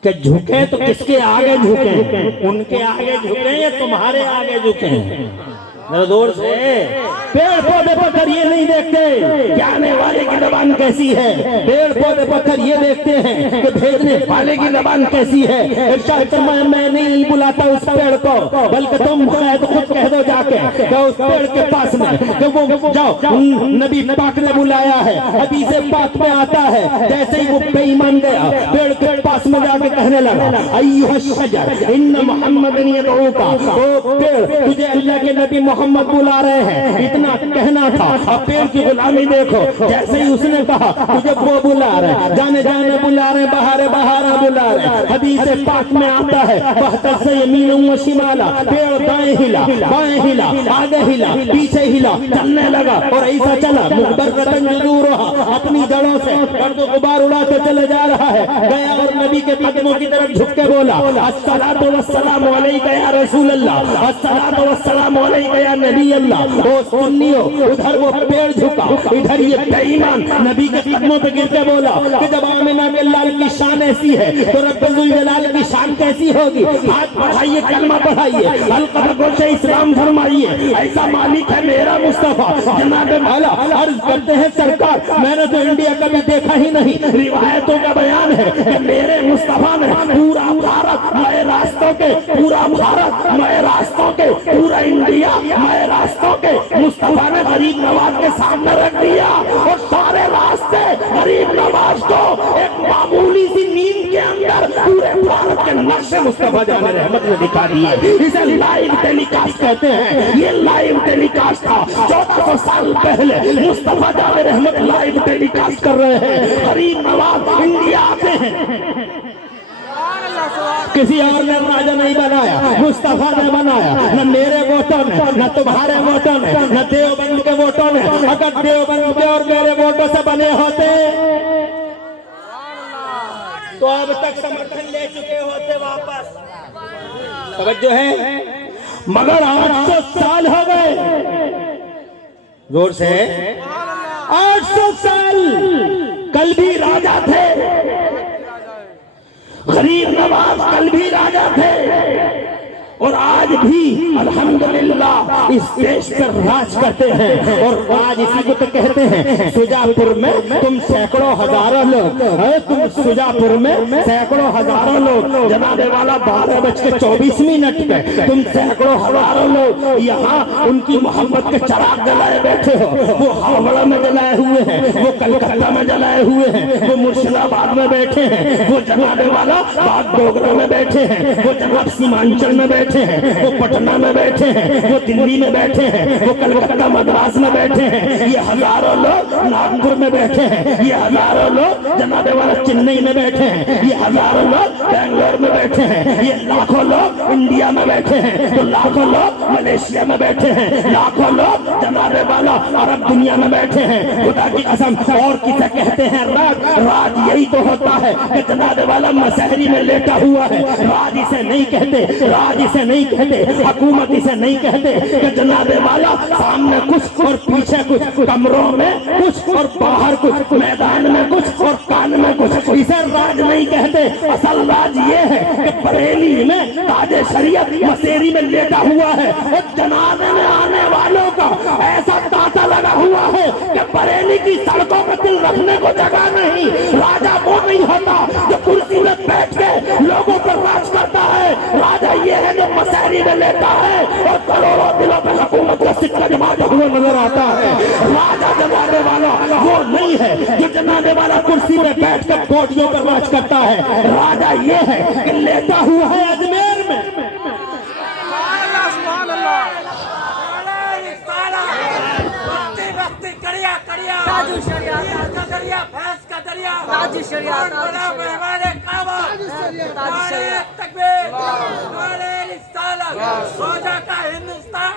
कि झुके तो किसके आगे झुके, उनके आगे झुके या तुम्हारे आगे झुके? मेरे जोर से पेड़ पौधे पत्थर ये नहीं देखते कि आने वाले की ज़बान कैसी है, पेड़ पौधे पत्थर ये देखते हैं कि भेजने वाले की ज़बान कैसी है। इरशाद फरमाया मैं नहीं बुलाता उस पेड़ को, बल्कि तुम शायद खुद कह दो जाके कि उस पेड़ के पास में कि वो जाओ नबी पाक ने बुलाया है। हदीस पाक में आता है जैसे ही वो बेईमान गया पेड़ के पास में जाके कहने लगा अय्युह शजर इन्ना मुहम्मदन यदऊका, ओ पेड़ तुझे अल्लाह के नबी मोहम्मद बुला रहे हैं, इतना कहना था। अब पेड़ की गुलामी देखो, जैसे ही उसने कहा तुझे वो बुला रहे, जाने जाने बुला रहे, बहारे बहारा बुला रहे। हदीस पाक में आता है बहतर से यमीन व शिमाला, पेड़ दाएं हिला बाएं हिला आगे हिला पीछे हिला, चलने लगा और ऐसा चला मुखबरतन जुजूरुहा, अपनी जड़ों से गर्द गुबार उड़ाते चले जा रहा है। गया और नबी के कदमों की तरफ झुक के बोला अस्सलातु वस्सलामु अलैका या रसूल अल्लाह, अस्सलातु वस्सलामु अलैका या नबी अल्लाह। वो सुन्नियो उधर वो पेड़ झुका, इधर ये बेईमान नबी के कदमों पे गिर के बोला कि जब आमिना के लाल की शान ऐसी है तो रब्बुल जलाल की शान कैसी होगी। हाथ बढ़ाइए, कलमा पढ़ाइए, अलकदर से इस्लाम फरमाइए, ऐसा मालिक है मेरा मुस्तफा। जनाब वाला अर्ज करते हैं सरकार मैंने तो इंडिया कभी देखा ही नहीं, रिवायतों का बयान है कि मेरे मुस्तफा ने पूरा भारत नए रास्तों के, पूरा भारत नए रास्तों के, पूरा इंडिया नए रास्तों के मुस्तफा ने गरीब नवाज के सामने रख दिया और सारे रास्ते गरीब नवाज को एक मामूली सी नींद के अंदर पूरे भारत के नक्शे मुस्तफा जान रहमत ने दिखा दिए। इसे लाइव टेलीकास्ट कहते हैं। ये लाइव टेलीकास्ट था 1400 साल पहले मुस्तफा जान रहमत लाइव टेलीकास्ट कर रहे हैं। गरीब नवाज इंडिया आते हैं, किसी और ने राजा नहीं बनाया, मुस्तफा ने बनाया। न मेरे वोटों ने, न तुम्हारे वोटों ने, न देवबंद के वोटों ने। अगर देवबंद के और मेरे वोटों से बने होते तो अब तक समर्थन ले चुके होते वापस। तवज्जो है। मगर 800 साल हो गए, जोर से 800 साल। कल भी राजा थे, गरीब नवाज कल भी राजा थे, और आज भी अल्हम्दुलिल्लाह इस देश पर राज करते हैं। और आज इसी को तो कहते हैं, सुजापुर में तुम सैकड़ों हजारों लोग, तुम सुजापुर में सैकड़ों हजारों लोग, जनाबे वाला 12:24 पे तुम सैकड़ों हजारों लोग यहाँ उनकी मोहब्बत के चिराग जलाए बैठे हो। वो हावड़ा में जलाए हुए हैं, वो कलकत्ता में जलाए हुए हैं, वो मुर्शिदाबाद में बैठे हैं, वो जनाबे वाला बाग डोगरा में बैठे हैं, वो जनाब सीमांचल में बैठे हैं, वो पटना में बैठे हैं, वो दिल्ली में बैठे हैं, वो कलकत्ता मद्रास में बैठे हैं, ये हजारों लोग नागपुर में बैठे हैं, ये हजारों लोग जनाबे वाला चेन्नई में बैठे हैं, ये हजारों लोग बेंगलोर में बैठे हैं, ये लाखों लोग इंडिया में बैठे हैं, तो लाखों लोग मलेशिया में बैठे हैं, लाखों लोग जनाबे वाला अरब दुनिया में बैठे हैं। खुदा की कसम, और किसे कहते हैं राज? राज यही तो होता है कि जनाबे वाला मसहरी में लेटा हुआ है। राज इसे नहीं कहते, राज इसे नहीं कहते, हुकूमत इसे नहीं कहते कि जनाबे वाला सामने कुछ और पीछे कुछ, कमरों में कुछ और बाहर कुछ, मैदान में कुछ और कान में कुछ, इसे राज नहीं कहते। असल राज ये है कि बरेली में ताजे शरीयत मसेरी में लेटा हुआ है, और जनाजे में आने वालों का ऐसा तांता लगा हुआ है कि बरेली की सड़कों पर दिल रखने को जगह नहीं। राजा वो नहीं होता जो कुर्सी में बैठ के लोगों पर राज करता है। राजा ये है जो मसहरी में लेता है और करोड़ों दिलों पर हुकूमत का सिक्का जमाता हुआ नजर आता है। राजा जमाने वाला वो नहीं है जो जमाने वाला कुर्सी में बैठ कर पोटियों पर राज करता है। राजा ये है कि लेटा हुआ है अजमेर में।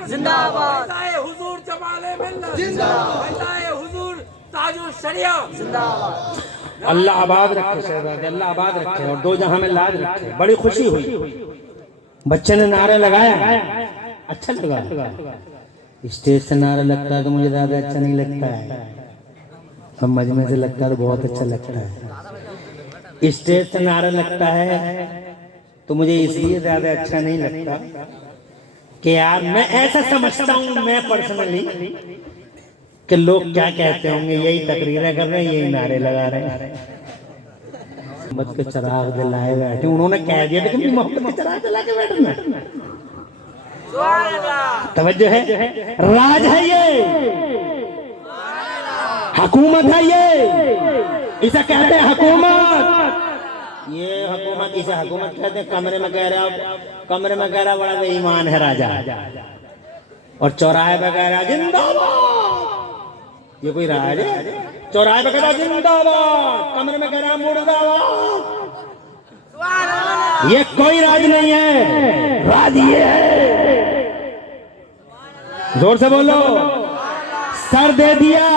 जिंदाबाद हुजूर जमाले मिल्लत जिंदाबाद हुजूर ताजुल शरिया जिंदाबाद। अल्लाह आबाद रखे शहजादे, अल्लाह आबाद रखे और दो जहां में लाज रखे। बड़ी खुशी हुई, बच्चे ने नारे लगाया, अच्छा लगा। स्टेज से नारा लगता है तो मुझे ज्यादा अच्छा नहीं लगता है, अब मजमे से लगता है तो बहुत अच्छा लगता है। स्टेज से नारा लगता है तो मुझे इसलिए ज्यादा अच्छा नहीं लगता कि यार मैं ऐसा समझता हूँ, मैं पर्सनली, कि लोग क्या कहते होंगे, यही तकरीरें कर रहे हैं, यही नारे लगा रहे हैं। मोहब्बत के चिराग जलाए बैठे, उन्होंने कह दिया लेकिन मोहब्बत के चिराग जला के बैठना। तवज्जो है, राज है ये, हुकूमत है ये, इसे कहते हैं हुकूमत। ये हुकूमत, इसे हुकूमत कहते हैं। कमरे में कह रहा बड़ा बेईमान है राजा, और चौराहे पे कह रहा जिंदाबाद। ये कोई राज है? चौराहे पे कह रहा जिंदाबाद, कमरे में कह रहा मुर्दाबाद। ये कोई राज नहीं है। राज ये है, जोर से बोलो, सर दे दिया,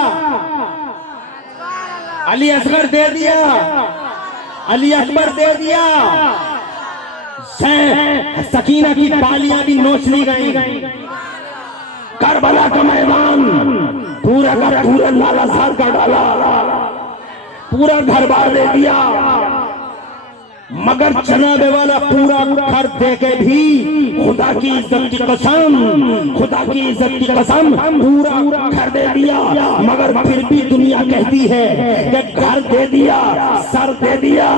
अली असगर दे दिया, अली अकबर दे दिया, सकीना की बालियां भी नोच ली गई। करबला का मैदान पूरा का पूरा लालासार का डाला, पूरा घर बार दे दिया, मगर जनाबे वाला पूरा घर दे के भी खुदा की इज्जत की कसम, खुदा की इज्जत की कसम, पूरा घर दे दिया। मगर फिर भी दुनिया कहती है कि घर दे दिया, सर दे दिया,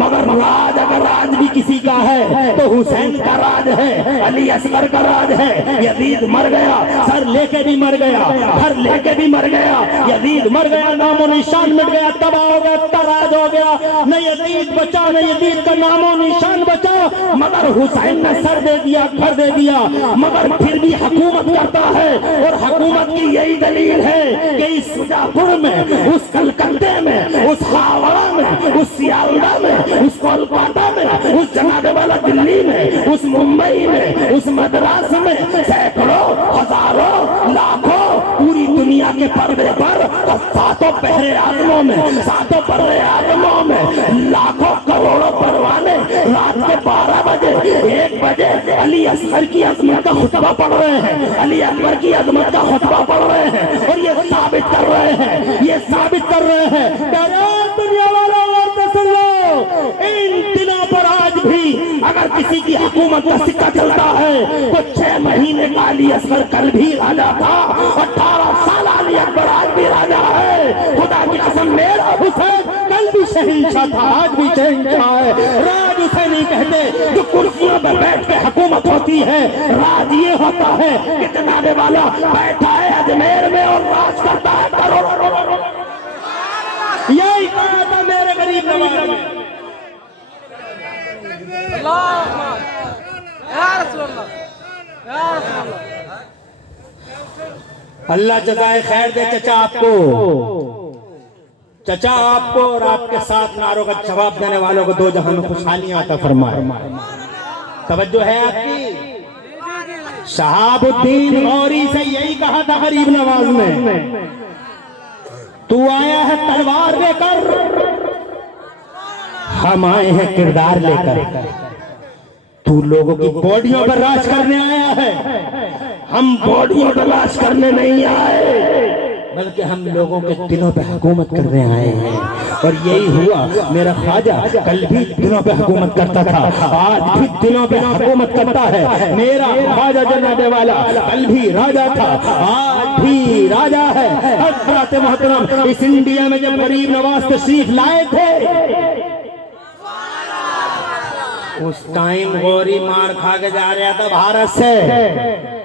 मगर राज अगर राज भी किसी का है तो हुसैन का राज है, अली असगर का राज है। यजीद मर गया, सर लेके भी मर गया, घर लेके भी मर गया, यजीद मर गया, नामो निशान मिट गया, तबाह हो गया, तराज हो गया, न यजीद बचा न यजीद का नामो निशान बचा, मगर हुसैन ने सर दे दिया, घर दे दिया, मगर फिर भी हुकूमत करता है। और हुकूमत की यही दलील है कि इस सुजापुर में, उस कलकत्ते में, उस हावड़ा में, उस सियालदा में, उस कोलकाता में, उस जनाबे वाला दिल्ली में, उस मुंबई में, उस मद्रास में सैकड़ों, हजारों, लाखों, पूरी दुनिया के पर्दे पर सातों पहरे आदमों में, सातों पहरे आदमों में लाखों करोड़ों परवाने रात के 12 बजे 1 बजे अली असगर की अजमत का खुतबा पढ़ रहे हैं, अली अकबर की अजमत का खुतबा पढ़ रहे हैं और ये साबित कर रहे हैं, ये साबित कर रहे हैं दुनिया वालों सुन लो, इन दिनों पर आज भी अगर किसी की हुकूमत का सिक्का चलता है तो 6 महीने का अली असगर कल भी राजा था, 18 साल अली अकबर आज भी राजा है। खुदा की कसम मेरा हुसैन कल भी शहंशाह था, आज भी शहंशाह है। राज उसे नहीं कहते जो कुर्सियों पर बैठ के हुकूमत होती है, राज ये होता है कि जनाबे वाला बैठा है अजमेर में और राज करता है करोड़ों। यही कहा था मेरे गरीब नवाज ने। अल्लाह जज़ाए खैर दे चचा आपको, चचा आपको और आपके साथ नारों का जवाब देने वालों को 2 जहां में खुशहालियां अता फरमाए। तवज्जो है आपकी। शहाबुद्दीन गौरी से यही कहा था गरीब नवाज ने, तू आया है तलवार लेकर, हम आए हैं किरदार लेकर। तू लोगों की बॉडियों पर राज करने आया है, हम बॉडियों पर राज करने नहीं आए, बल्कि हम लोगों के दिलों पे हुकूमत करने आए हैं। और यही हुआ। मेरा ख्वाजा कल भी दिलों पे हुकूमत करता था, आज भी दिलों पे हुकूमत करता है। मेरा ख्वाजा जनाबे वाला कल भी राजा था, आज भी राजा है। हज़रत मोहतरम इस इंडिया में जब गरीब नवाज तशरीफ लाए थे, उस टाइम गौरी मार खा के जा रहा था भारत से,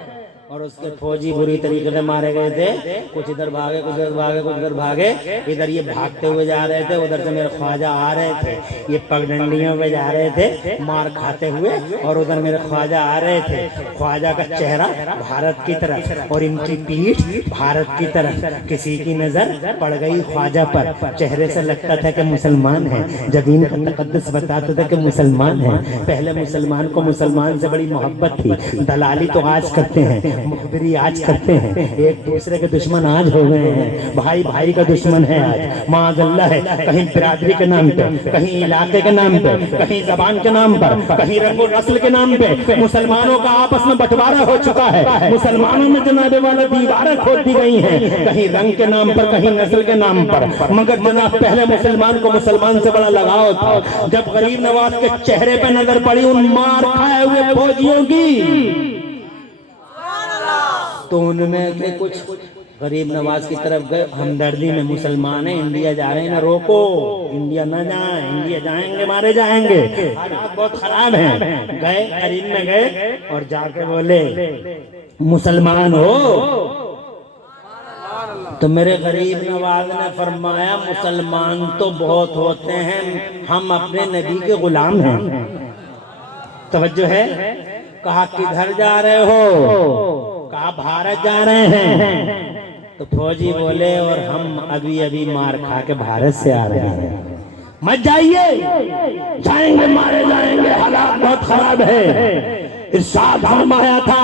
और उसके फौजी बुरी तरीके से मारे गए थे। कुछ इधर भागे, कुछ इधर भागे, कुछ इधर भागे। इधर ये भागते हुए जा रहे थे, उधर से मेरे ख्वाजा आ रहे थे, ये पगडंडियों पे जा रहे थे मार खाते हुए, और उधर मेरे ख्वाजा आ रहे थे। ख्वाजा का चेहरा भारत की तरफ और इनकी पीठ भारत की तरफ। किसी की नजर पड़ गई ख्वाजा पर, चेहरे से लगता था कि मुसलमान है, जब इनका तकद्दुस बताता था कि मुसलमान है। पहले मुसलमान को मुसलमान से बड़ी मोहब्बत थी। दलाली तो आज करते हैं, मुखबिरी आज करते हैं, एक दूसरे के दुश्मन आज हो गए हैं। भाई भाई का दुश्मन है आज, माज़अल्लाह है। कहीं बिरादरी के नाम पे, कहीं इलाके के नाम पे, कहीं जबान के नाम पर, कहीं रंगो नस्ल के नाम पे मुसलमानों का आपस में बंटवारा हो चुका है। मुसलमानों में जनाबे वाला दीवारें खोद दी गई हैं, कहीं रंग के नाम पर, कहीं नस्ल के नाम पर। मगर जनाब पहले मुसलमान को मुसलमान से बड़ा लगाव था। जब गरीब नवाज के चेहरे पे नजर पड़ी उन मार खाए हुए फौजियों की, तो उनमें से कुछ गरीब नवाज की तरफ गए, हमदर्दी में मुसलमान है, इंडिया जा रहे हैं ना, रोको, इंडिया ना जाए, इंडिया जाएंगे मारे जाएंगे, हालात बहुत खराब हैं। गए करीब में गए और जाके बोले मुसलमान हो? तो मेरे गरीब नवाज ने फरमाया मुसलमान तो बहुत होते हैं, हम अपने नबी के गुलाम हैं। तवज्जो है। कहा किधर जा रहे हो? कहा भारत जा रहे हैं। तो फौजी बोले और हम अभी अभी मार खा के भारत से आ रहे हैं। मत जाइए, जाएंगे मारे जाएंगे, हालात बहुत खराब है। इरशाद फरमाया था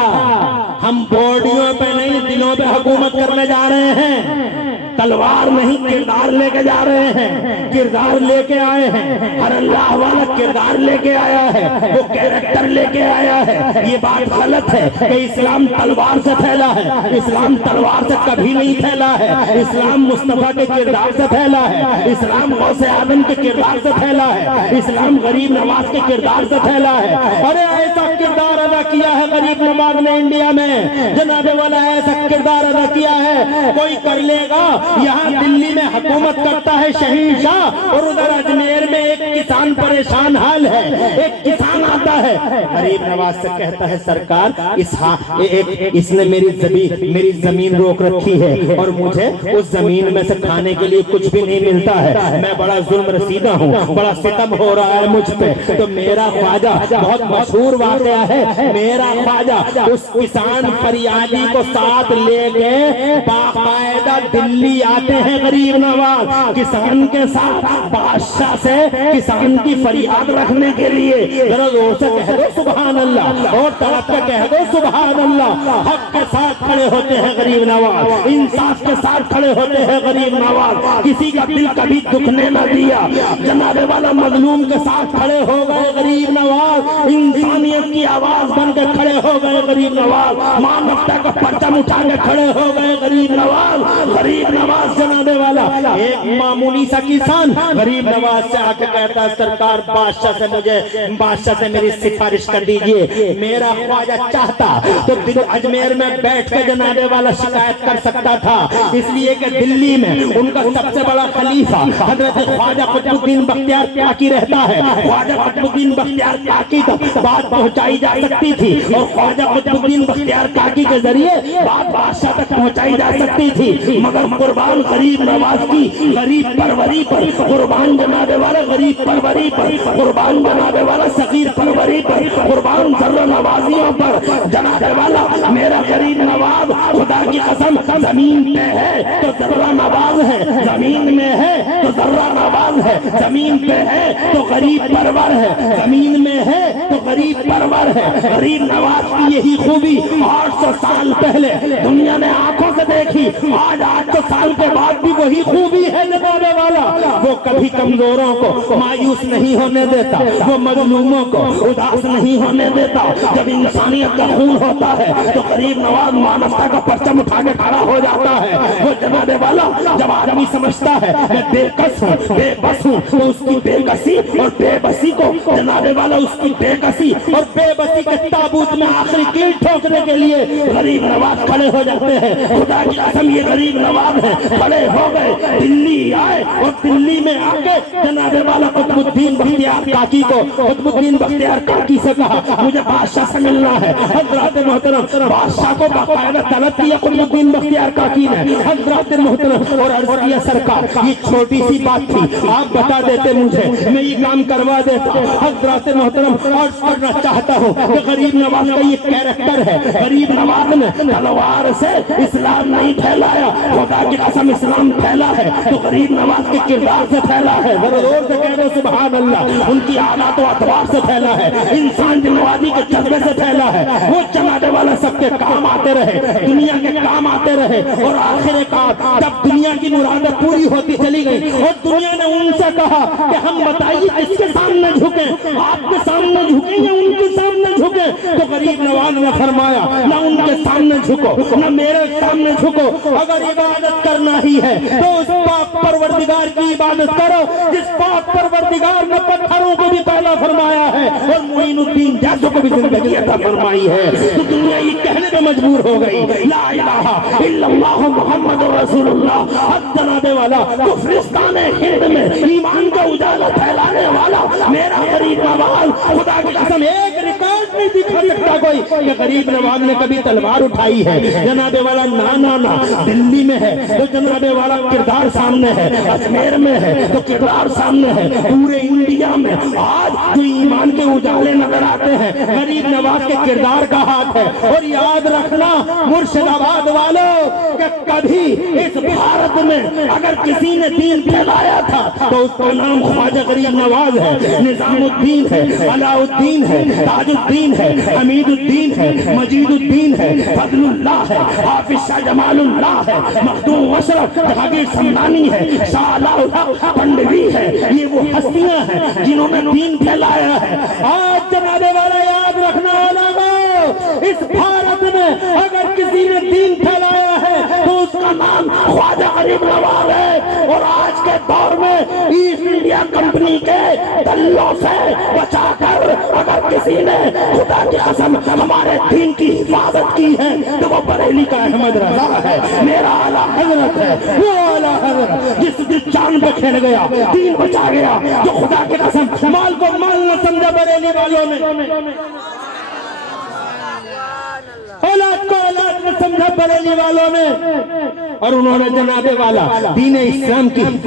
हम बॉडियों पे नहीं दिलों पे हुकूमत करने जा रहे हैं, तलवार नहीं किरदार लेके जा रहे हैं। किरदार लेके आए हैं, हर अल्लाह वाला किरदार लेके आया है, वो कैरेक्टर लेके आया है। ये बात गलत है कि इस्लाम तलवार से फैला है। इस्लाम तलवार से कभी नहीं फैला है। इस्लाम मुस्तफा के किरदार से फैला है। इस्लाम गौसे आदम के किरदार से फैला है। इस्लाम गरीब नवाज के किरदार से फैला है। अरे ऐसा किरदार अदा किया है गरीब नवाज ने इंडिया में, जनाबे वाला ऐसा किरदार अदा किया है कोई कर लेगा। यहाँ दिल्ली में हुकूमत करता है शहंशाह, और उधर अजमेर में एक किसान परेशान हाल है। एक किसान आता है। गरीब नवाज से कहता है सरकार इसने मेरी जमीन रोक रखी है और मुझे उस जमीन में से खाने के लिए कुछ भी नहीं मिलता है, मैं बड़ा जुल्म रसीदा हूँ, बड़ा सितम हो रहा है मुझ पे। तो मेरा ख्वाजा, बहुत मशहूर वाकया है, मेरा ख्वाजा उस किसान फरियादी को साथ लेके बाकायदा दिल्ली आते हैं गरीब नवाज, किसान के साथ बादशाह से किसान की फरियाद रखने के लिए। जरा जोर से कह दो सुभान अल्लाह, और तड़प के कह दो सुभान अल्लाह। हक के साथ खड़े होते हैं गरीब नवाज, इंसाफ के साथ खड़े होते हैं गरीब नवाज, किसी का दिल कभी दुखने न दिया। जनाबे वाला मजलूम के साथ खड़े हो गए गरीब नवाज, इंसानियत की आवाज बन के खड़े हो गए गरीब नवाज, मानवता का परचम उठा के खड़े हो गए गरीब नवाज। गरीब नवाज जनाबे वाला एक मामूली सा किसान गरीब नवाज से आके कहता है सरकार बादशाह से मेरी सिफारिश कर दीजिए, मेरा ख्वाजा चाहता तो दिल अजमेर में बैठ के जनाबे वाला शिकायत कर सकता था, इसलिए कि दिल्ली में उनका सबसे बड़ा खलीफा हजरत ख्वाजा कुतुबुद्दीन बख्तियार काकी रहता है। ख्वाजा कुतुबुद्दीन बख्तियार काकी तक बात पहुंचाई जा सकती थी और ख्वाजा कुतुबुद्दीन बख्तियार काकी के जरिए बात बादशाह तक पहुंचाई जा सकती थी, मगर कुर्बान गरीब नवाज की गरीब परवरी पर, कुर्बान जनाबे वाला गरीब परवरी पर, कुर्बान जनाबे वाला सगीर परवरी पर, कुर्बान जर्रा नवाजियों पर जनाबे वाला मेरा गरीब नवाज खुदा की कसम जमीन पे है तो जर्रा नवाज है, जमीन में है तो जर्रा नवाज है, जमीन पे है तो गरीब परवर है, जमीन में है तो गरीब परवर है। गरीब नवाज की यही खूबी 800 साल पहले दुनिया ने आंखों से देखी, आज 800 साल के बाद भी वही खूबी है जनाबे वाला। वो कभी कमजोरों को मायूस नहीं होने देता, वो मजलूमों को उदास नहीं होने देता। जब इंसानियत का खून होता है तो गरीब नवाज मानवता का परचम उठा के खड़ा हो जाता है। वो जनाबे वाला जब आदमी समझता है मैं बेकस हूँ, बेबस हूँ, तो उसकी बेकसी और बेबसी को जनाबे वाला उसकी बेकसी और बेबसी के ताबूत में आखिरी कील ठोकने के लिए गरीब नवाज खड़े हो जाते हैं। खुदा की कसम ये गरीब नवाज है, खड़े हो गए, दिल्ली आए और दिल्ली में आके जनाबे वाला कुतुबुद्दीन बख्तियार काकी को, कुतुबुद्दीन बख्तियार काकी से कहा मुझे बादशाह से मिलना है। हजरत मोहतरम बादशाह को बाकायदा तलब किया कुतुबुद्दीन बख्तियार काकी ने, हजरत मोहतरम, और अर्ज किया सरकार ये छोटी सी बात थी, आप बता देते मुझे, मैं ये काम करवा देता। हजरत मोहतरम अर्ज करना चाहता हूँ कि गरीब नवाज का ये कैरेक्टर है, गरीब नवाज ने तलवार से इस्लाम नहीं फैलाया, खुदा की कसम इस्लाम फैला है तो गरीब नवाज के किरदार से फैला है। जोर से कह दो सुभान अल्लाह। उनकी आदत व अतवार से फैला है, इंसान जिम्मेवारी के जज्बे से फैला है। वो जनाबे वाला सबके काम आते रहे, दुनिया के काम आते रहे और आखिरकार जब दुनिया की मुरादें पूरी होती चली गई और दुनिया ने उनसे कहा कि हम बताइए किसके सामने झुके, आपके सामने झुके या उनके सामने झुके, तो गरीब नवाज ने फरमाया ना उनके सामने झुको ना मेरे सामने झुको, अगर इबादत करना ही है तो उस पाक परवरदिगार की इबादत करो जिस पाक परवरदिगार ने पत्थरों को भी पैदा फरमाया है और मुइनुद्दीन जैसों को भी जिंदगी अता फरमाई है। तो दुनिया ये कहने पे मजबूर हो गई ला इलाहा इल्लल्लाह मुहम्मदुर रसूलुल्लाह। जनाबे वाला कुफरिस्तान हिंद में ईमान का उजाला फैलाने वाला मेरा गरीब नवाज, खुदा की कसम एक रिकॉर्ड नहीं दिखा सकता कोई कि गरीब नवाज ने कभी तलवार उठाई है। जनाबे वाला ना ना ना दिल्ली में है तो जनाबे वाला किरदार सामने है, अजमेर में है तो किरदार सामने है, पूरे इंडिया में आज जो ईमान के उजाले नजर आते हैं गरीब नवाज के किरदार का हाथ है। और याद रखना मुर्शिदाबाद वालों कि कभी इस भारत में अगर किसी ने दीन फैलाया था तो उसका नाम ख्वाजा गरीब नवाज है, निजामुद्दीन है, अलाउद्दीन है, ताजुद्दीन है, हमीदुद्दीन है, मजीदुद्दीन है, फजलुल्लाह है, हाफिज शाह जमालुल्लाह है, मखदूम अशरफ जहांगीर समदानी है, शाह अलाउद्दीन पंडवी है। ये वो हस्तियां हैं जिन्होंने दीन फैलाया है। आज जनाबे वाला याद रखना होगा इस भारत में अगर किसी ने दीन फैलाया है तो उसका नाम ख्वाजा गरीब नवाज है। और आज के दौर में ईस्ट इंडिया कंपनी के दल्लों से बचाकर अगर किसी ने खुदा की कसम हमारे दीन की हिफाजत की है तो वो बरेली का अहमद रजा है, मेरा आला हजरत है। वो आला हजरत जिस जान पे खेल गया, दीन बचा गया, जो खुदा की कसम माल को माल न समझा बरेली वालों ने, औलाद को औलाद न समझा बरेली वालों ने, और उन्होंने जनाबे वाला दीन इस्लाम की